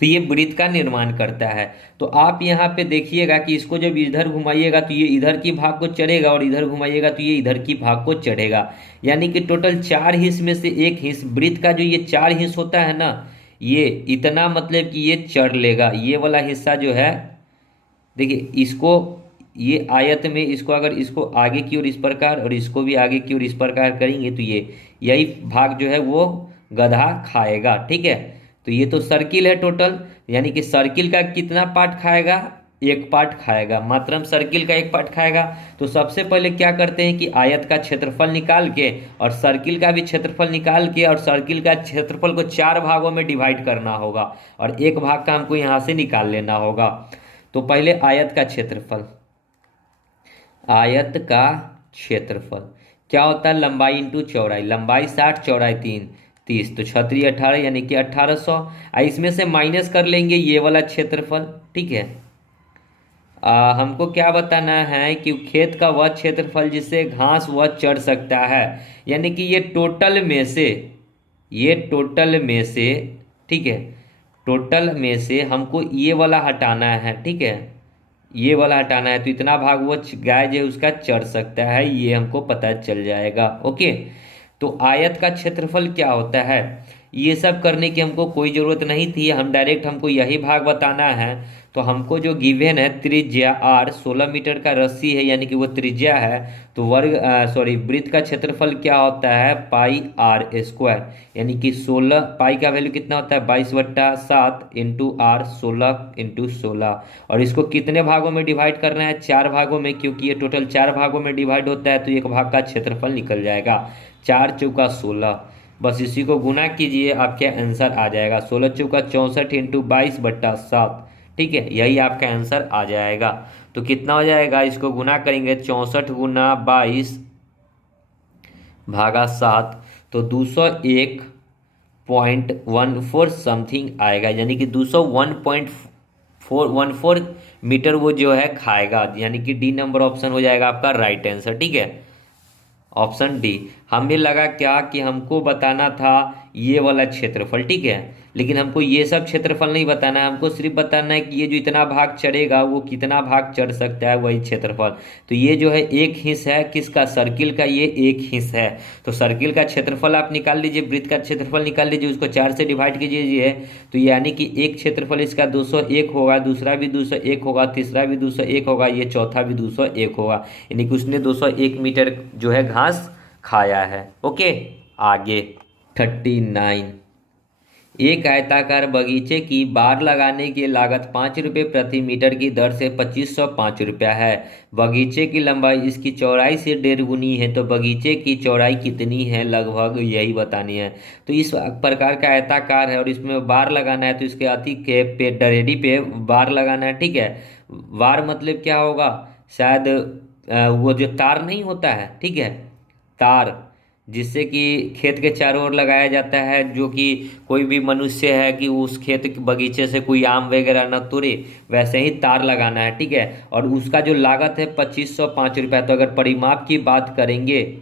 तो ये वृत्त का निर्माण करता है। तो आप यहाँ पे देखिएगा कि इसको जब इधर घुमाइएगा तो ये इधर की भाग को चढ़ेगा और इधर घुमाइएगा तो ये इधर की भाग को चढ़ेगा, यानी कि टोटल 4 हिस्स में से एक हिस्स वृत्त का, जो ये 4 हिस्स होता है ना, ये इतना मतलब कि ये चढ़ लेगा। ये वाला हिस्सा जो है, देखिए इसको, ये आयत में इसको अगर इसको आगे की ओर इस प्रकार और इसको भी आगे की ओर इस प्रकार करेंगे तो ये यही भाग जो है वो गधा खाएगा, ठीक है। तो ये तो सर्किल है टोटल, यानी कि सर्किल का कितना पार्ट खाएगा, एक पार्ट खाएगा, मात्रम सर्किल का एक पार्ट खाएगा। तो सबसे पहले क्या करते हैं कि आयत का क्षेत्रफल निकाल के और सर्किल का भी क्षेत्रफल निकाल के, और सर्किल का क्षेत्रफल को 4 भागों में डिवाइड करना होगा और एक भाग का हमको यहाँ से निकाल लेना होगा। तो पहले आयत का क्षेत्रफल, आयत का क्षेत्रफल क्या होता है, लंबाई इंटू चौड़ाई, लंबाई 60, चौड़ाई 30, तो 36 18 यानी कि 1800। इसमें से माइनस कर लेंगे ये वाला क्षेत्रफल, ठीक है। हमको क्या बताना है कि खेत का वह क्षेत्रफल जिससे घास वह चढ़ सकता है, यानी कि ये टोटल में से, ये टोटल में से, ठीक है, टोटल में से हमको ये वाला हटाना है, ठीक है, ये वाला हटाना है। तो इतना भाग वो गाय जो है उसका चढ़ सकता है, ये हमको पता चल जाएगा। ओके, तो आयत का क्षेत्रफल क्या होता है, ये सब करने की हमको कोई ज़रूरत नहीं थी, हम डायरेक्ट हमको यही भाग बताना है। तो हमको जो गिवन है त्रिज्या r, 16 मीटर का रस्सी है, यानी कि वो त्रिज्या है। तो वर्ग सॉरी वृत्त का क्षेत्रफल क्या होता है, पाई r स्क्वायर, यानी कि 16, पाई का वैल्यू कितना होता है 22/7 इंटू r, 16 इंटू 16। और इसको कितने भागों में डिवाइड करना है, 4 भागों में, क्योंकि ये टोटल 4 भागों में डिवाइड होता है। तो एक भाग का क्षेत्रफल निकल जाएगा, 4 चौका 16, बस इसी को गुना कीजिए, आपके आंसर आ जाएगा 16 चौका 64 इंटू 22/7, ठीक है, यही आपका आंसर आ जाएगा। तो कितना हो जाएगा, इसको गुना करेंगे 64 गुना 22 भागा 7, तो 201.14 समथिंग आएगा, यानी कि 201.414 मीटर वो जो है खाएगा, यानी कि डी नंबर ऑप्शन हो जाएगा आपका राइट आंसर, ठीक है, ऑप्शन डी। हमें लगा क्या कि हमको बताना था ये वाला क्षेत्रफल, ठीक है, लेकिन हमको ये सब क्षेत्रफल नहीं बताना है, हमको सिर्फ बताना है कि ये जो इतना भाग चढ़ेगा वो कितना भाग चढ़ सकता है, वही क्षेत्रफल। तो ये जो है एक हिस्स है किसका, सर्किल का, ये एक हिस्स है। तो सर्किल का क्षेत्रफल आप निकाल लीजिए, वृत्त का क्षेत्रफल निकाल लीजिए, उसको 4 से डिवाइड कीजिए। तो यानी कि एक क्षेत्रफल इसका 201 होगा, दूसरा भी 201 होगा, तीसरा भी 201 होगा, ये चौथा भी 201 होगा, यानी कि उसने 201 मीटर जो है घास खाया है। ओके, आगे 39, एक आयताकार बगीचे की बाड़ लगाने की लागत 5 रुपये प्रति मीटर की दर से 2505 रुपया है। बगीचे की लंबाई इसकी चौड़ाई से 1.5 गुनी है, तो बगीचे की चौड़ाई कितनी है, लगभग यही बतानी है। तो इस प्रकार का आयताकार है और इसमें बाड़ लगाना है, तो इसके अति के पे डरेडी पे बाड़ लगाना है, ठीक है। बाड़ मतलब क्या होगा, शायद वो जो तार नहीं होता है, ठीक है, तार जिससे कि खेत के चारों ओर लगाया जाता है, जो कि कोई भी मनुष्य है कि उस खेत के बगीचे से कोई आम वगैरह न तोड़े, वैसे ही तार लगाना है, ठीक है। और उसका जो लागत है 2505 रुपया। तो अगर परिमाप की बात करेंगे,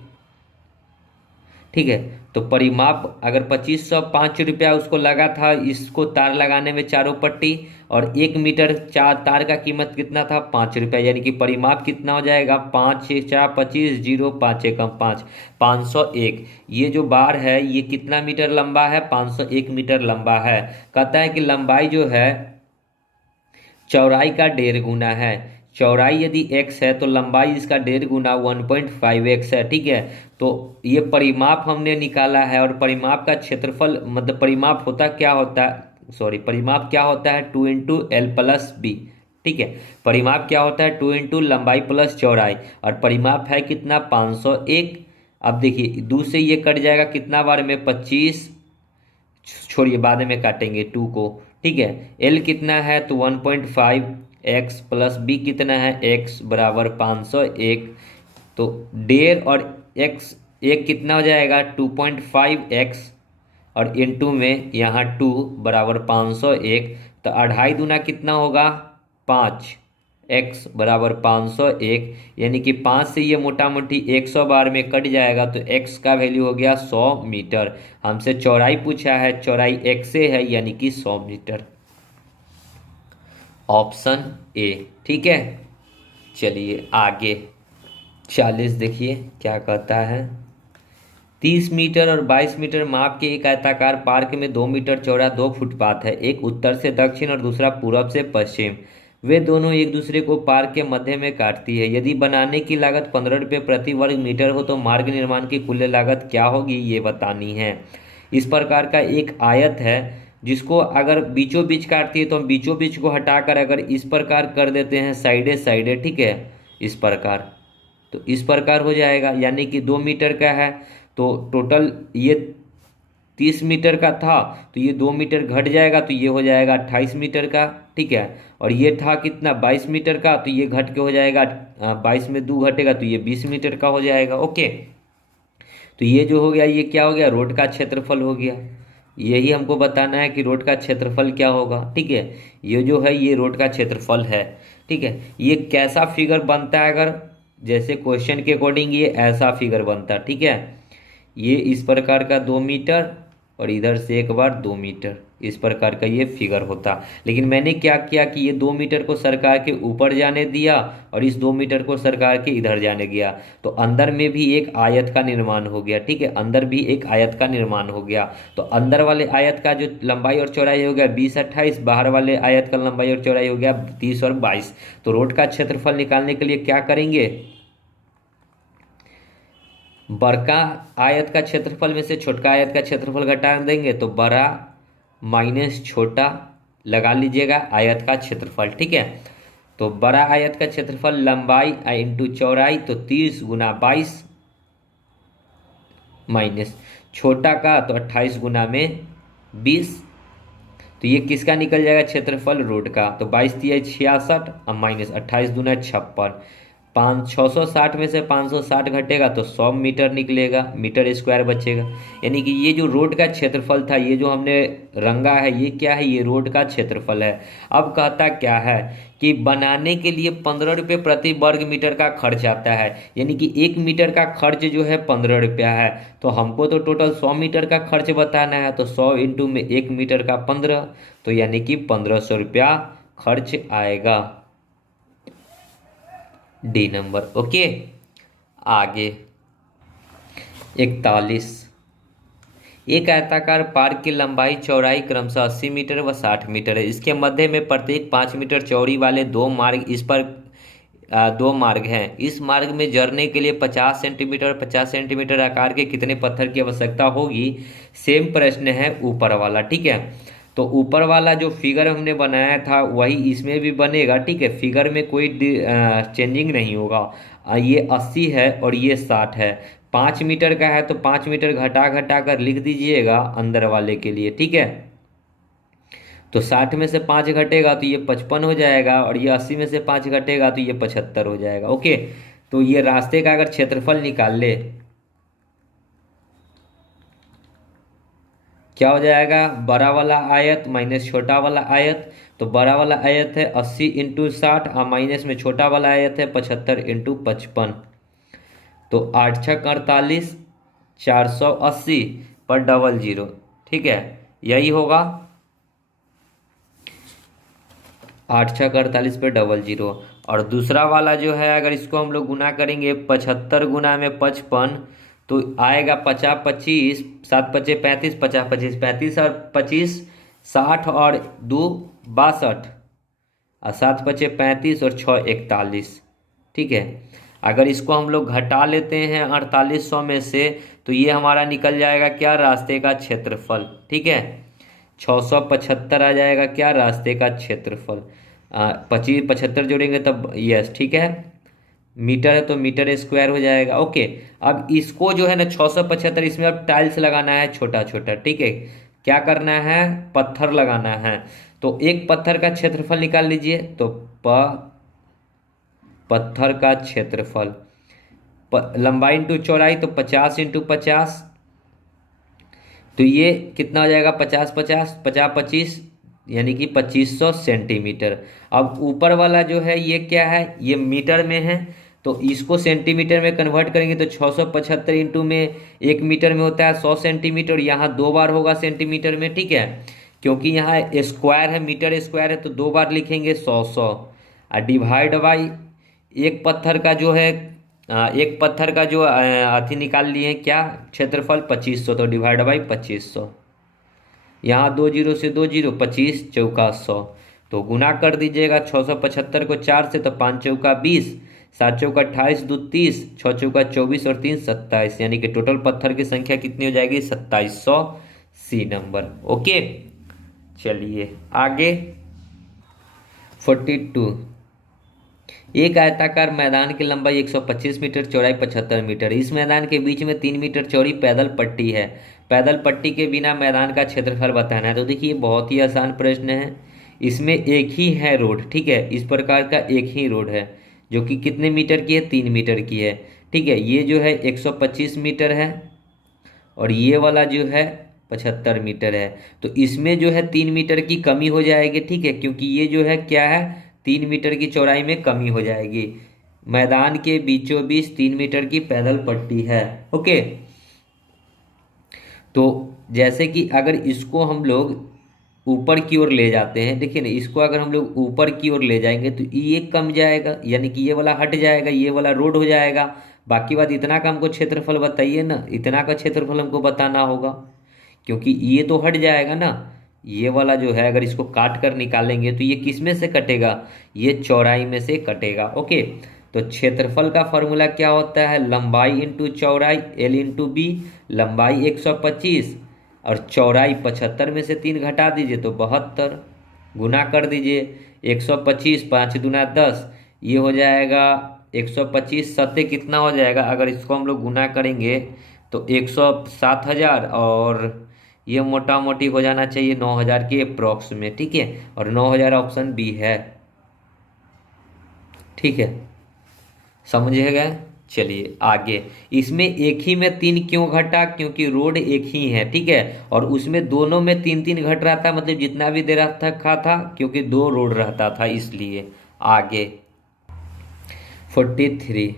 ठीक है, तो परिमाप अगर 2505 रुपया उसको लगा था इसको तार लगाने में चारों पट्टी, और 1 मीटर तार का कीमत कितना था, 5 रुपया, यानी कि परिमाप कितना हो जाएगा, 5 4 25 0 5 एकम 5, 501। ये जो बार है ये कितना मीटर लंबा है, 501 मीटर लंबा है। कहता है कि लंबाई जो है चौड़ाई का 1.5 गुना है। चौड़ाई यदि x है तो लंबाई इसका 1.5 गुना 1.5x है, ठीक है। तो ये परिमाप हमने निकाला है, और परिमाप का क्षेत्रफल मतलब परिमाप होता क्या होता है, सॉरी परिमाप क्या होता है, 2 × L + B, ठीक है। परिमाप क्या होता है, 2 इंटू लंबाई प्लस चौड़ाई, और परिमाप है कितना 501। अब देखिए 2 से ये कट जाएगा कितना बार में 25, छोड़िए बाद में काटेंगे 2 को, ठीक है। एल कितना है तो 1.5, एक्स प्लस बी कितना है एक्स बराबर 501, तो डेढ़ और एक्स एक कितना हो जाएगा 2.5 एक्स, और इनटू में यहाँ 2 बराबर 501, तो 2.5 दूना कितना होगा 5, एक्स बराबर 501, यानी कि 5 से ये मोटा मोटी 100 बार में कट जाएगा, तो एक्स का वैल्यू हो गया 100 मीटर। हमसे चौड़ाई पूछा है, चौड़ाई एक्स से है यानी कि 100 मीटर, ऑप्शन ए, ठीक है। चलिए आगे 40 देखिए क्या कहता है। 30 मीटर और 22 मीटर माप के एक आयताकार पार्क में 2 मीटर चौड़ा 2 फुटपाथ है, एक उत्तर से दक्षिण और दूसरा पूरब से पश्चिम। वे दोनों एक दूसरे को पार्क के मध्य में काटती है। यदि बनाने की लागत 15 रुपये प्रति वर्ग मीटर हो तो मार्ग निर्माण की कुल लागत क्या होगी ये बतानी है। इस प्रकार का एक आयत है जिसको अगर बीचों बीच काटती है तो हम बीचों बीच को हटाकर अगर इस प्रकार कर देते हैं साइडे साइडे, ठीक है, इस प्रकार, तो इस प्रकार हो जाएगा, यानी कि 2 मीटर का है तो टोटल ये 30 मीटर का था तो ये 2 मीटर घट जाएगा तो ये हो जाएगा 28 मीटर का, ठीक है। और ये था कितना 22 मीटर का तो ये घट के हो जाएगा 22 में 2 घटेगा तो ये 20 मीटर का हो जाएगा, ओके। तो ये जो हो गया ये क्या हो गया, रोड का क्षेत्रफल हो गया। यही हमको बताना है कि रोड का क्षेत्रफल क्या होगा, ठीक है। ये जो है ये रोड का क्षेत्रफल है, ठीक है। ये कैसा फिगर बनता है, अगर जैसे क्वेश्चन के अकॉर्डिंग ये ऐसा फिगर बनता है, ठीक है। ये इस प्रकार का 2 मीटर और इधर से एक बार 2 मीटर, इस प्रकार का ये फिगर होता। लेकिन मैंने क्या किया कि ये 2 मीटर को सरकार के ऊपर जाने दिया और इस 2 मीटर को सरकार के इधर जाने गया, तो अंदर में भी एक आयत का निर्माण हो गया, ठीक है। अंदर भी एक आयत का निर्माण हो गया, तो अंदर वाले आयत का जो लंबाई और चौड़ाई हो गया 20 28, बाहर वाले आयत का लंबाई और चौड़ाई हो गया 30 और 22। तो रोड का क्षेत्रफल निकालने के लिए क्या करेंगे, बड़का आयत का क्षेत्रफल में से छोटका आयत का क्षेत्रफल घटा देंगे, तो बड़ा माइनस छोटा लगा लीजिएगा आयत का क्षेत्रफल, ठीक है। तो बड़ा आयत का क्षेत्रफल लंबाई इंटू चौड़ाई, तो 30 गुना 22 माइनस छोटा का तो 28 गुना में 20, तो ये किसका निकल जाएगा क्षेत्रफल, रोड का। तो 22 तिया 66 और माइनस 28 दूना 56, 660 में से 560 घटेगा तो 100 मीटर निकलेगा, मीटर स्क्वायर बचेगा। यानी कि ये जो रोड का क्षेत्रफल था, ये जो हमने रंगा है ये क्या है, ये रोड का क्षेत्रफल है। अब कहता क्या है कि बनाने के लिए 15 रुपये प्रति वर्ग मीटर का खर्च आता है, यानी कि 1 मीटर का खर्च जो है 15 रुपया है, तो हमको तो टोटल 100 मीटर का खर्च बताना है, तो 100 इंटू में 1 मीटर का 15, तो यानी कि 1500 रुपया खर्च आएगा, डी नंबर, ओके। आगे 41, एक आयताकार पार्क की लंबाई चौड़ाई क्रमशः 80 मीटर व 60 मीटर है। इसके मध्य में प्रत्येक 5 मीटर चौड़ी वाले 2 मार्ग, इस पर 2 मार्ग हैं। इस मार्ग में जरने के लिए 50 सेंटीमीटर और 50 सेंटीमीटर आकार के कितने पत्थर की आवश्यकता होगी। सेम प्रश्न है ऊपर वाला, ठीक है। तो ऊपर वाला जो फिगर हमने बनाया था वही इसमें भी बनेगा, ठीक है। फिगर में कोई चेंजिंग नहीं होगा। ये 80 है और ये 60 है, 5 मीटर का है तो 5 मीटर घटा घटा कर लिख दीजिएगा अंदर वाले के लिए, ठीक है। तो 60 में से 5 घटेगा तो ये 55 हो जाएगा, और ये 80 में से 5 घटेगा तो ये 75 हो जाएगा, ओके। तो ये रास्ते का अगर क्षेत्रफल निकाल ले क्या हो जाएगा, बड़ा वाला आयत माइनस छोटा वाला आयत, तो बड़ा वाला आयत है 80 इंटू 60 और माइनस में छोटा वाला आयत है 75 इंटू 55, तो 8 छक 48, 480 पर 00, ठीक है, यही होगा 8 छक 48 पे 00। और दूसरा वाला जो है अगर इसको हम लोग गुना करेंगे 75 गुना में 55 तो आएगा 50 25, 7 पचे 35, 50 25 35 और 25 60 और 2 62 और 7 पचे 35 और 6 41, ठीक है। अगर इसको हम लोग घटा लेते हैं 4800 में से तो ये हमारा निकल जाएगा क्या, रास्ते का क्षेत्रफल, ठीक है। 675 आ जाएगा क्या, रास्ते का क्षेत्रफल। 25 75 जोड़ेंगे तब, यस ठीक है, मीटर है तो मीटर स्क्वायर हो जाएगा। ओके, अब इसको जो है ना 675, इसमें अब टाइल्स लगाना है छोटा छोटा, ठीक है। क्या करना है, पत्थर लगाना है। तो एक पत्थर का क्षेत्रफल निकाल लीजिए। तो पत्थर का क्षेत्रफल, लंबाई इंटू चौड़ाई, तो 50 इंटू 50, तो ये कितना हो जाएगा, 50 50 50 25, यानी कि 2500 सेंटीमीटर। अब ऊपर वाला जो है ये क्या है, ये मीटर में है, तो इसको सेंटीमीटर में कन्वर्ट करेंगे तो 675 इंटू में, एक मीटर में होता है 100 सेंटीमीटर, यहाँ दो बार होगा सेंटीमीटर में, ठीक है। क्योंकि यहाँ स्क्वायर है, मीटर स्क्वायर है, तो दो बार लिखेंगे 100 100, और डिवाइड बाई एक पत्थर का जो है, एक पत्थर का जो अथी निकाल लिए हैं क्या, क्षेत्रफल 2500, तो डिवाइड बाई 2500। यहाँ दो जीरो से दो जीरो, 25 चौका 100, तो गुना कर दीजिएगा 675 को 4 से, तो 5 चौका 20, 7 चौका 28, 2 30, 6 चौका 24 और 3 27, यानी कि टोटल पत्थर की संख्या कितनी हो जाएगी, 2700, सी नंबर। ओके, चलिए आगे। 42, एक आयताकार मैदान की लंबाई 125 मीटर, चौड़ाई 75 मीटर। इस मैदान के बीच में 3 मीटर चौड़ी पैदल पट्टी है। पैदल पट्टी के बिना मैदान का क्षेत्रफल बताना है। तो देखिए बहुत ही आसान प्रश्न है। इसमें एक ही है रोड, ठीक है, इस प्रकार का एक ही रोड है जो कि कितने मीटर की है, 3 मीटर की है, ठीक है। ये जो है 125 मीटर है और ये वाला जो है 75 मीटर है। तो इसमें जो है 3 मीटर की कमी हो जाएगी, ठीक है, क्योंकि ये जो है क्या है, 3 मीटर की चौड़ाई में कमी हो जाएगी। मैदान के बीचों बीच 3 मीटर की पैदल पट्टी है। ओके, तो जैसे कि अगर इसको हम लोग ऊपर की ओर ले जाते हैं, देखिए ना, इसको अगर हम लोग ऊपर की ओर ले जाएंगे तो ये कम जाएगा, यानी कि ये वाला हट जाएगा, ये वाला रोड हो जाएगा। बाकी बात इतना का हमको क्षेत्रफल बताइए ना, इतना का क्षेत्रफल हमको बताना होगा, क्योंकि ये तो हट जाएगा ना। ये वाला जो है अगर इसको काट कर निकालेंगे तो ये किस में से कटेगा, ये चौड़ाई में से कटेगा। ओके, तो क्षेत्रफल का फॉर्मूला क्या होता है, लंबाई इंटू चौड़ाई, एल इंटू बी। लंबाई 125 और चौड़ाई 75 में से 3 घटा दीजिए तो 72, गुना कर दीजिए 125, 5 दूना 10, ये हो जाएगा 125 सत्ते कितना हो जाएगा, अगर इसको हम लोग गुना करेंगे तो 107,000, और ये मोटा मोटी हो जाना चाहिए 9,000 के अप्रोक्स में, ठीक है। और 9,000 ऑप्शन बी है, ठीक है, समझेगा। चलिए आगे। इसमें एक ही में 3 क्यों घटा, क्योंकि रोड एक ही है, ठीक है, और उसमें दोनों में 3 3 घट रहा था, मतलब जितना भी दे रहा था क्योंकि 2 रोड रहता था इसलिए। आगे 43,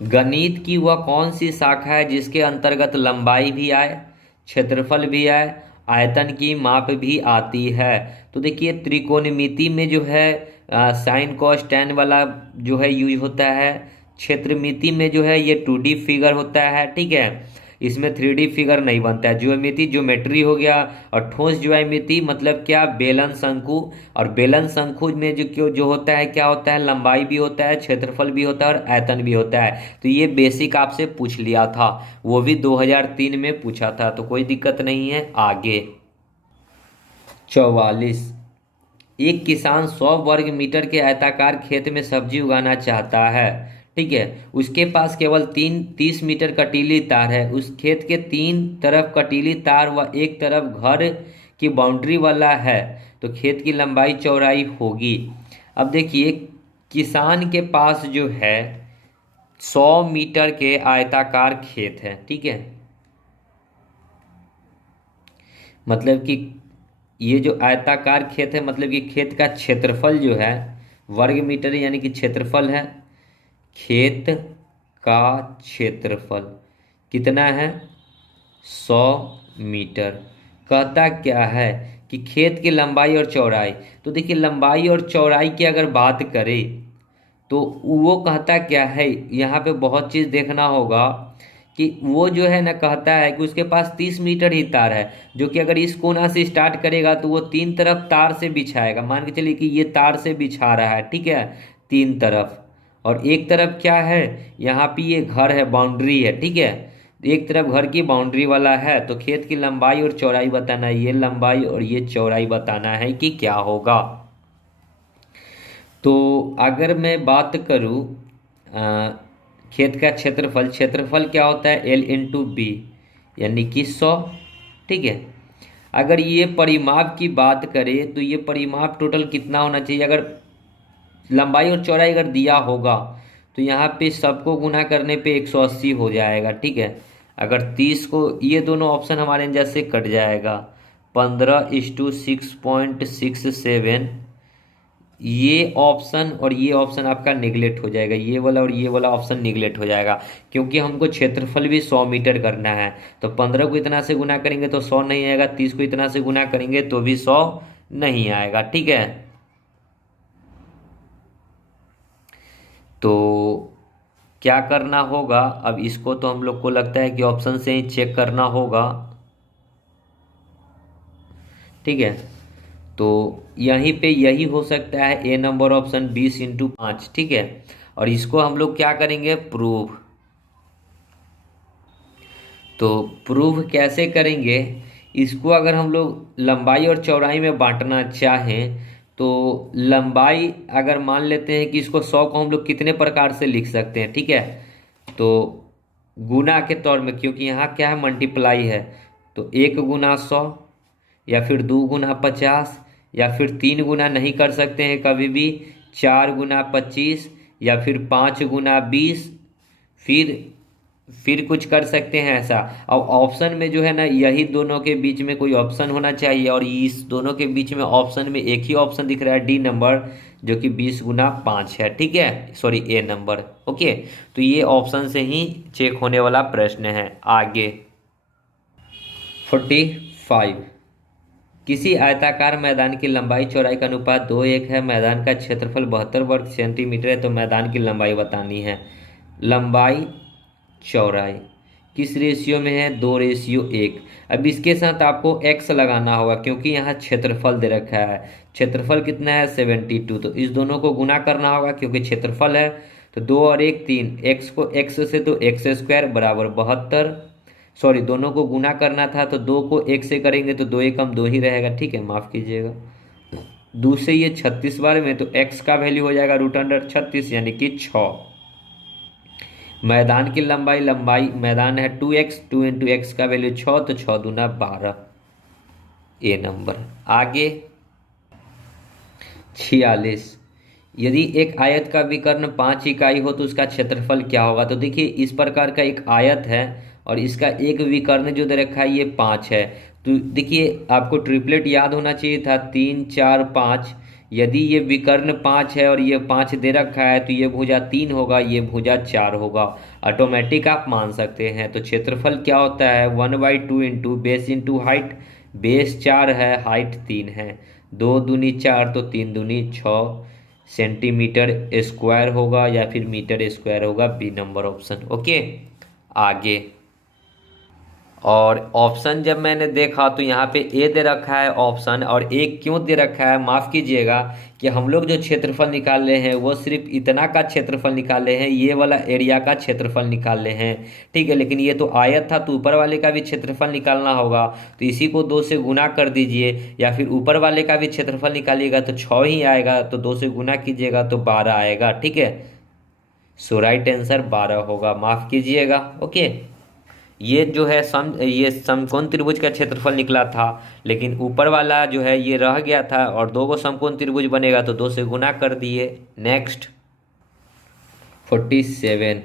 गणित की वह कौन सी शाखा है जिसके अंतर्गत लंबाई भी आए, क्षेत्रफल भी आए, आयतन की माप भी आती है। तो देखिए त्रिकोणमिति में जो है साइन कॉस टैन वाला जो है यूज होता है। क्षेत्रमिति में जो है ये 2D फिगर होता है, ठीक है, इसमें 3D फिगर नहीं बनता है। ज्योमिति ज्योमेट्री हो गया, और ठोस ज्यामिति मतलब क्या, बेलन शंकु। और बेलन शंकु में जो होता है क्या होता है, लंबाई भी होता है, क्षेत्रफल भी होता है और आयतन भी होता है। तो ये बेसिक आपसे पूछ लिया था, वो भी 2003 में पूछा था, तो कोई दिक्कत नहीं है। आगे 44, एक किसान 100 वर्ग मीटर के आयताकार खेत में सब्जी उगाना चाहता है, ठीक है। उसके पास केवल 30 मीटर कटीली तार है। उस खेत के 3 तरफ कटीली तार व एक तरफ घर की बाउंड्री वाला है, तो खेत की लंबाई चौड़ाई होगी। अब देखिए किसान के पास जो है 100 मीटर के आयताकार खेत है, ठीक है, मतलब कि ये जो आयताकार खेत है, मतलब कि खेत का क्षेत्रफल जो है वर्ग मीटर, यानी कि क्षेत्रफल है, खेत का क्षेत्रफल कितना है, 100 मीटर। कहता क्या है कि खेत की लंबाई और चौड़ाई। तो देखिए लंबाई और चौड़ाई की अगर बात करें तो वो कहता क्या है, यहाँ पे बहुत चीज़ देखना होगा कि वो जो है ना कहता है कि उसके पास 30 मीटर ही तार है, जो कि अगर इस कोना से स्टार्ट करेगा तो वो 3 तरफ तार से बिछाएगा। मान के चलिए कि ये तार से बिछा रहा है, ठीक है, 3 तरफ, और एक तरफ क्या है, यहाँ पे ये घर है, बाउंड्री है, ठीक है, एक तरफ घर की बाउंड्री वाला है। तो खेत की लंबाई और चौड़ाई बताना है, ये लंबाई और ये चौड़ाई बताना है कि क्या होगा। तो अगर मैं बात करूँ खेत का क्षेत्रफल, क्षेत्रफल क्या होता है एल इंटू बी, यानी कि 100। ठीक है। अगर ये परिमाप की बात करें तो ये परिमाप टोटल कितना होना चाहिए, अगर लंबाई और चौड़ाई अगर दिया होगा तो यहाँ पे सबको गुना करने पे 180 हो जाएगा। ठीक है। अगर 30 को, ये दोनों ऑप्शन हमारे जैसे कट जाएगा, 15:6.67, ये ऑप्शन और ये ऑप्शन आपका निगलेक्ट हो जाएगा, ये वाला और ये वाला ऑप्शन निगलेक्ट हो जाएगा, क्योंकि हमको क्षेत्रफल भी 100 मीटर करना है। तो 15 को इतना से गुना करेंगे तो 100 नहीं आएगा, 30 को इतना से गुना करेंगे तो भी 100 नहीं आएगा। ठीक है। तो क्या करना होगा, अब इसको तो हम लोग को लगता है कि ऑप्शन से ही चेक करना होगा। ठीक है। तो यहीं पे यही हो सकता है ए नंबर ऑप्शन 20/5। ठीक है। और इसको हम लोग क्या करेंगे, प्रूव। तो प्रूव कैसे करेंगे, इसको अगर हम लोग लंबाई और चौड़ाई में बांटना चाहें तो लंबाई अगर मान लेते हैं कि इसको 100 को हम लोग कितने प्रकार से लिख सकते हैं। ठीक है। तो गुना के तौर में, क्योंकि यहाँ क्या है मल्टीप्लाई है, तो 1 गुना 100, या फिर 2 गुना 50, या फिर 3 गुना नहीं कर सकते हैं कभी भी, 4 गुना 25, या फिर 5 गुना 20, फिर कुछ कर सकते हैं ऐसा। अब ऑप्शन में जो है ना, यही दोनों के बीच में कोई ऑप्शन होना चाहिए, और इस दोनों के बीच में ऑप्शन में एक ही ऑप्शन दिख रहा है, डी नंबर, जो कि 20 गुना 5 है। ठीक है, सॉरी ए नंबर। ओके। तो ये ऑप्शन से ही चेक होने वाला प्रश्न है। आगे 45, किसी आयताकार मैदान की लंबाई चौड़ाई का अनुपात 2:1 है, मैदान का क्षेत्रफल 72 वर्ग सेंटीमीटर है, तो मैदान की लंबाई बतानी है। लंबाई चौड़ाई किस रेशियो में है, 2:1। अब इसके साथ आपको x लगाना होगा, क्योंकि यहाँ क्षेत्रफल दे रखा है। क्षेत्रफल कितना है, 72। तो इस दोनों को गुना करना होगा, क्योंकि क्षेत्रफल है। तो 2 और 1 3, x को x से, तो x² बराबर 72। सॉरी, दोनों को गुना करना था, तो 2 को 1 से करेंगे तो 2 1 2 ही रहेगा। ठीक है, माफ कीजिएगा। 2 से ये 36 बार में, तो x का वैल्यू हो जाएगा √36, यानी कि 6। मैदान की लंबाई, मैदान है 2x, 2 इंटू एक्स का वैल्यू 6, तो 6 दूना 12, ए नंबर। आगे 46, यदि एक आयत का विकर्ण 5 इकाई हो तो उसका क्षेत्रफल क्या होगा। तो देखिए, इस प्रकार का एक आयत है और इसका एक विकर्ण जो दे रखा है ये 5 है। तो देखिए, आपको ट्रिपलेट याद होना चाहिए था, 3 4 5। यदि ये विकर्ण 5 है और ये 5 दे रखा है, तो ये भुजा 3 होगा, ये भुजा 4 होगा। ऑटोमेटिक आप मान सकते हैं। तो क्षेत्रफल क्या होता है, 1/2 into base into height. Base 4 है, हाइट 3 है, 2 दूनी 4, तो 3 दूनी 6 सेंटीमीटर स्क्वायर होगा, या फिर मीटर स्क्वायर होगा, बी नंबर ऑप्शन। ओके। आगे, और ऑप्शन जब मैंने देखा तो यहाँ पे ए दे रखा है ऑप्शन, और ए क्यों दे रखा है, माफ़ कीजिएगा, कि हम लोग जो क्षेत्रफल निकाले हैं वो सिर्फ इतना का क्षेत्रफल निकाले हैं, ये वाला एरिया का क्षेत्रफल निकाले हैं। ठीक है, लेकिन ये तो आयत था, तो ऊपर वाले का भी क्षेत्रफल निकालना होगा। तो इसी को 2 से गुना कर दीजिए, या फिर ऊपर वाले का भी क्षेत्रफल निकालिएगा तो 6 ही आएगा, तो 2 से गुना कीजिएगा तो 12 आएगा। ठीक है, सो राइट आंसर 12 होगा, माफ़ कीजिएगा। ओके। ये जो है ये समकोण त्रिभुज का क्षेत्रफल निकला था, लेकिन ऊपर वाला जो है ये रह गया था, और 2 को समकोण त्रिभुज बनेगा तो 2 से गुना कर दिए। नेक्स्ट 47,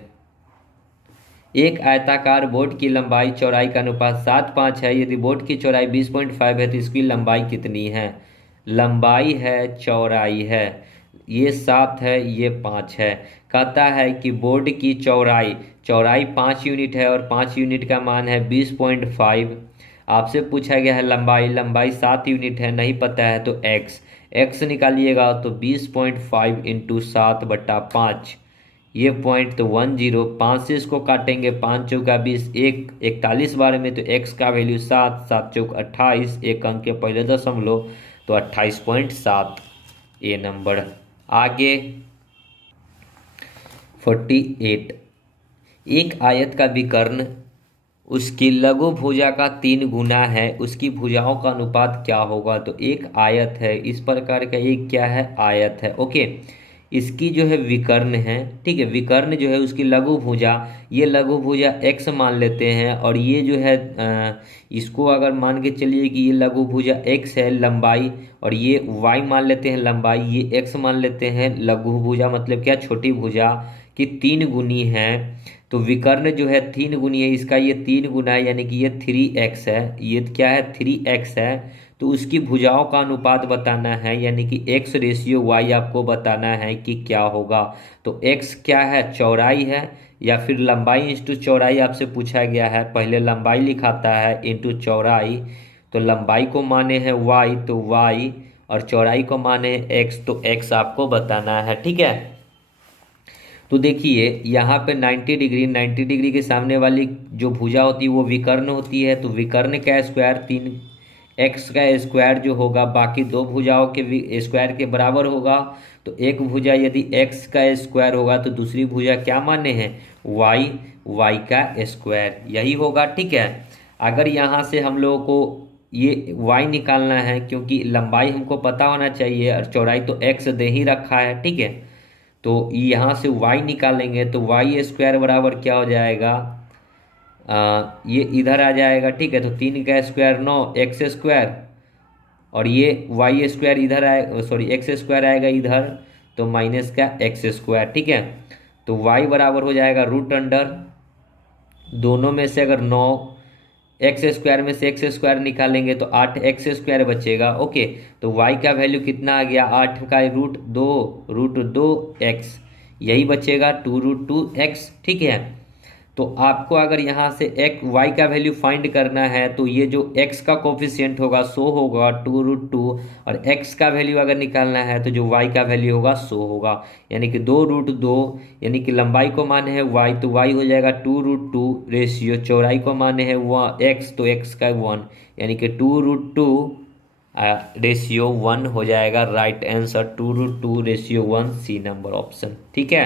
एक आयताकार बोर्ड की लंबाई चौड़ाई का अनुपात 7:5 है, यदि बोर्ड की चौड़ाई 20.5 है तो इसकी लंबाई कितनी है। लंबाई है, चौड़ाई है, ये 7 है, ये 5 है। कहता है कि बोर्ड की चौड़ाई, 5 यूनिट है और 5 यूनिट का मान है 20.5। आपसे पूछा गया है लंबाई 7 यूनिट है, नहीं पता है तो x निकालिएगा, तो 20.5 इंटू 7/5, ये पॉइंट, तो 10। 5 से इसको काटेंगे, 5 चौका 20, 41 बार में, तो x का वैल्यू 7, 7 चौक 28, एक अंक के पहले दशमलव, तो 28.7, ए नंबर। आगे 48, एक आयत का विकर्ण उसकी लघु भुजा का 3 गुना है, उसकी भुजाओं का अनुपात क्या होगा। तो एक आयत है, इस प्रकार का एक क्या है, आयत है। ओके। इसकी जो है विकर्ण है, ठीक है, विकर्ण जो है उसकी लघु भुजा, ये लघु भुजा x मान लेते हैं, और ये जो है इसको अगर मान के चलिए कि ये लघु भुजा x है लंबाई, और ये y मान लेते हैं लंबाई, ये x मान लेते हैं लघु भुजा, मतलब क्या, छोटी भुजा की 3 गुनी है। तो विकर्ण जो है 3 गुनी है, इसका ये 3 गुना है, यानी कि ये 3x है, ये क्या है 3x है। तो उसकी भुजाओं का अनुपात बताना है, यानी कि x रेशियो y आपको बताना है कि क्या होगा। तो x क्या है, चौड़ाई है, या फिर लंबाई इंटू चौड़ाई आपसे पूछा गया है, पहले लंबाई लिखाता है इंटू चौड़ाई। तो लंबाई को माने हैं y तो y, और चौड़ाई को माने हैं x तो x आपको बताना है, ठीक है। तो देखिए यहाँ पे 90 डिग्री के सामने वाली जो भुजा होती है वो विकर्ण होती है, तो विकर्ण का स्क्वायर 3x का स्क्वायर जो होगा बाकी दो भुजाओं के स्क्वायर के बराबर होगा। तो एक भुजा यदि x का स्क्वायर होगा तो दूसरी भुजा क्या माने हैं, y का स्क्वायर, यही होगा, ठीक है। अगर यहाँ से हम लोगों को ये y निकालना है, क्योंकि लंबाई हमको पता होना चाहिए और चौड़ाई तो x दे ही रखा है, ठीक है। तो यहाँ से y निकालेंगे तो y स्क्वायर बराबर क्या हो जाएगा, ये इधर आ जाएगा, ठीक है। तो 3 का स्क्वायर 9 एक्स स्क्वायर, और ये y स्क्वायर इधर आए, सॉरी एक्स स्क्वायर आएगा इधर, तो माइनस का एक्स स्क्वायर, ठीक है। तो y बराबर हो जाएगा रूट अंडर, दोनों में से अगर 9 एक्स स्क्वायर में से एक्स स्क्वायर निकालेंगे तो 8x स्क्वायर बचेगा, ओके। तो y का वैल्यू कितना आ गया, 8 का रूट 2 x, यही बचेगा 2√2x, ठीक है। तो आपको अगर यहाँ से y का वैल्यू फाइंड करना है तो ये जो x का कोफिशिएंट होगा 100 होगा 2√2, और x का वैल्यू अगर निकालना है तो जो y का वैल्यू होगा 100 होगा, यानी कि 2√2, यानी कि लंबाई को माने है y तो y हो जाएगा 2√2 रेशियो, चौड़ाई को माने है x तो x का 1, यानी कि 2√2 रेशियो 1 हो जाएगा, right answer 2√2 ratio 1, C number option, ठीक है।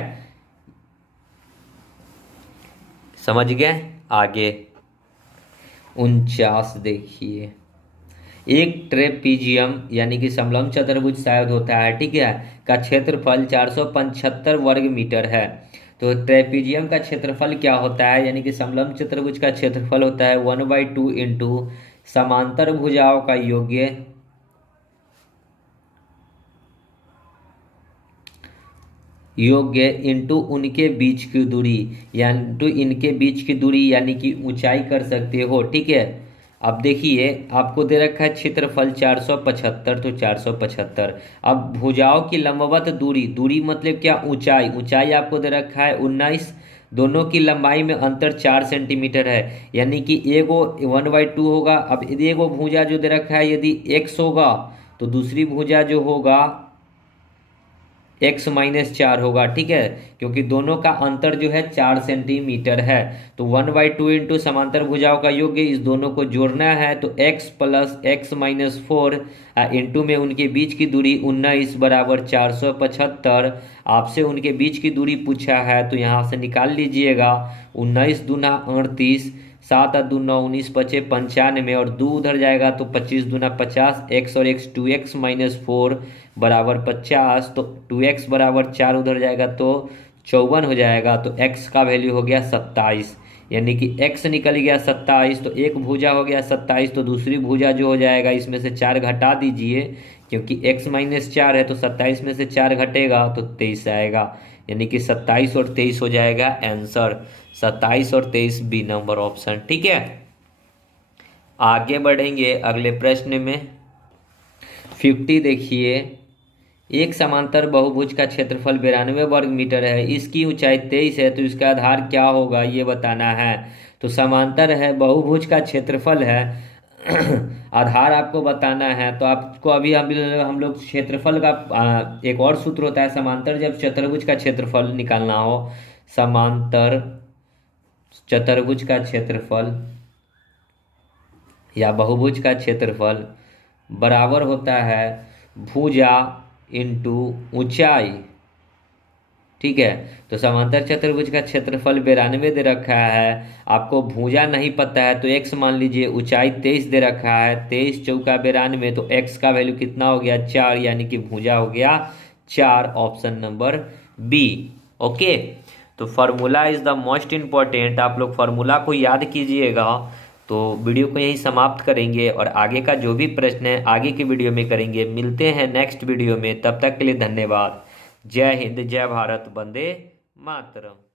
समझ गए। आगे 49 देखिए, एक ट्रेपीजियम यानी कि समलंब चतुर्भुज शायद होता है, ठीक है, का क्षेत्रफल 475 वर्ग मीटर है। तो ट्रेपीजियम का क्षेत्रफल क्या होता है, यानी कि समलंब चतुर्भुज का क्षेत्रफल होता है 1/2 इंटू समांतर भुजाओं का योग्य इंटू उनके बीच की दूरी, यानी टू इनके बीच की दूरी, यानी कि ऊंचाई कर सकते हो, ठीक है। अब देखिए आपको दे रखा है क्षेत्रफल 475, तो 475, अब भुजाओं की लंबवत दूरी मतलब क्या, ऊंचाई आपको दे रखा है 19, दोनों की लंबाई में अंतर 4 सेंटीमीटर है, यानी कि एगो 1/2 होगा। अब यदि एगो भुजा जो दे रखा है यदि x होगा तो दूसरी भुजा जो होगा x-4 होगा, ठीक है, क्योंकि दोनों का अंतर जो है 4 सेंटीमीटर है। तो 1/2 इंटू समांतर भुजाओं का योग्य, इस दोनों को जोड़ना है, तो x प्लस x-4 इंटू में उनके बीच की दूरी 19 बराबर 475। आपसे उनके बीच की दूरी पूछा है तो यहाँ से निकाल लीजिएगा, 19 दूना 38, 7 और 2 9, 19 पचे 95, और 2 उधर जाएगा तो 25 दूना 50, x और x 2x-4 बराबर 50, तो 2x बराबर 4 उधर जाएगा तो 54 हो जाएगा। तो x का वैल्यू हो गया 27, यानी कि x निकल गया 27, तो एक भुजा हो गया 27, तो दूसरी भुजा जो हो जाएगा इसमें से 4 घटा दीजिए, क्योंकि x-4 है तो 27 में से 4 घटेगा तो 23 आएगा, यानी कि 27 और 23 हो जाएगा आंसर, 27 और 23 बी नंबर ऑप्शन, ठीक है। आगे बढ़ेंगे अगले प्रश्न में 50। देखिए, एक समांतर बहुभुज का क्षेत्रफल 92 वर्ग मीटर है, इसकी ऊंचाई 23 है, तो इसका आधार क्या होगा ये बताना है। तो समांतर है, बहुभुज का क्षेत्रफल है आधार आपको बताना है। तो आपको अभी हम लोग क्षेत्रफल का एक और सूत्र होता है समांतर जब चतुर्भुज का क्षेत्रफल निकालना हो, समांतर चतुर्भुज का क्षेत्रफल या बहुभुज का क्षेत्रफल बराबर होता है भुजा इंटू ऊंचाई, ठीक है। तो समांतर चतुर्भुज का क्षेत्रफल 92 दे रखा है, आपको भुजा नहीं पता है तो x मान लीजिए, ऊंचाई 23 दे रखा है, 23 चौका 92, तो x का वैल्यू कितना हो गया 4, यानी कि भुजा हो गया 4 ऑप्शन नंबर बी। ओके, तो formula is the most important, आप लोग फार्मूला को याद कीजिएगा। तो वीडियो को यहीं समाप्त करेंगे और आगे का जो भी प्रश्न है आगे की वीडियो में करेंगे। मिलते हैं नेक्स्ट वीडियो में, तब तक के लिए धन्यवाद। जय हिंद, जय भारत, वंदे मातरम।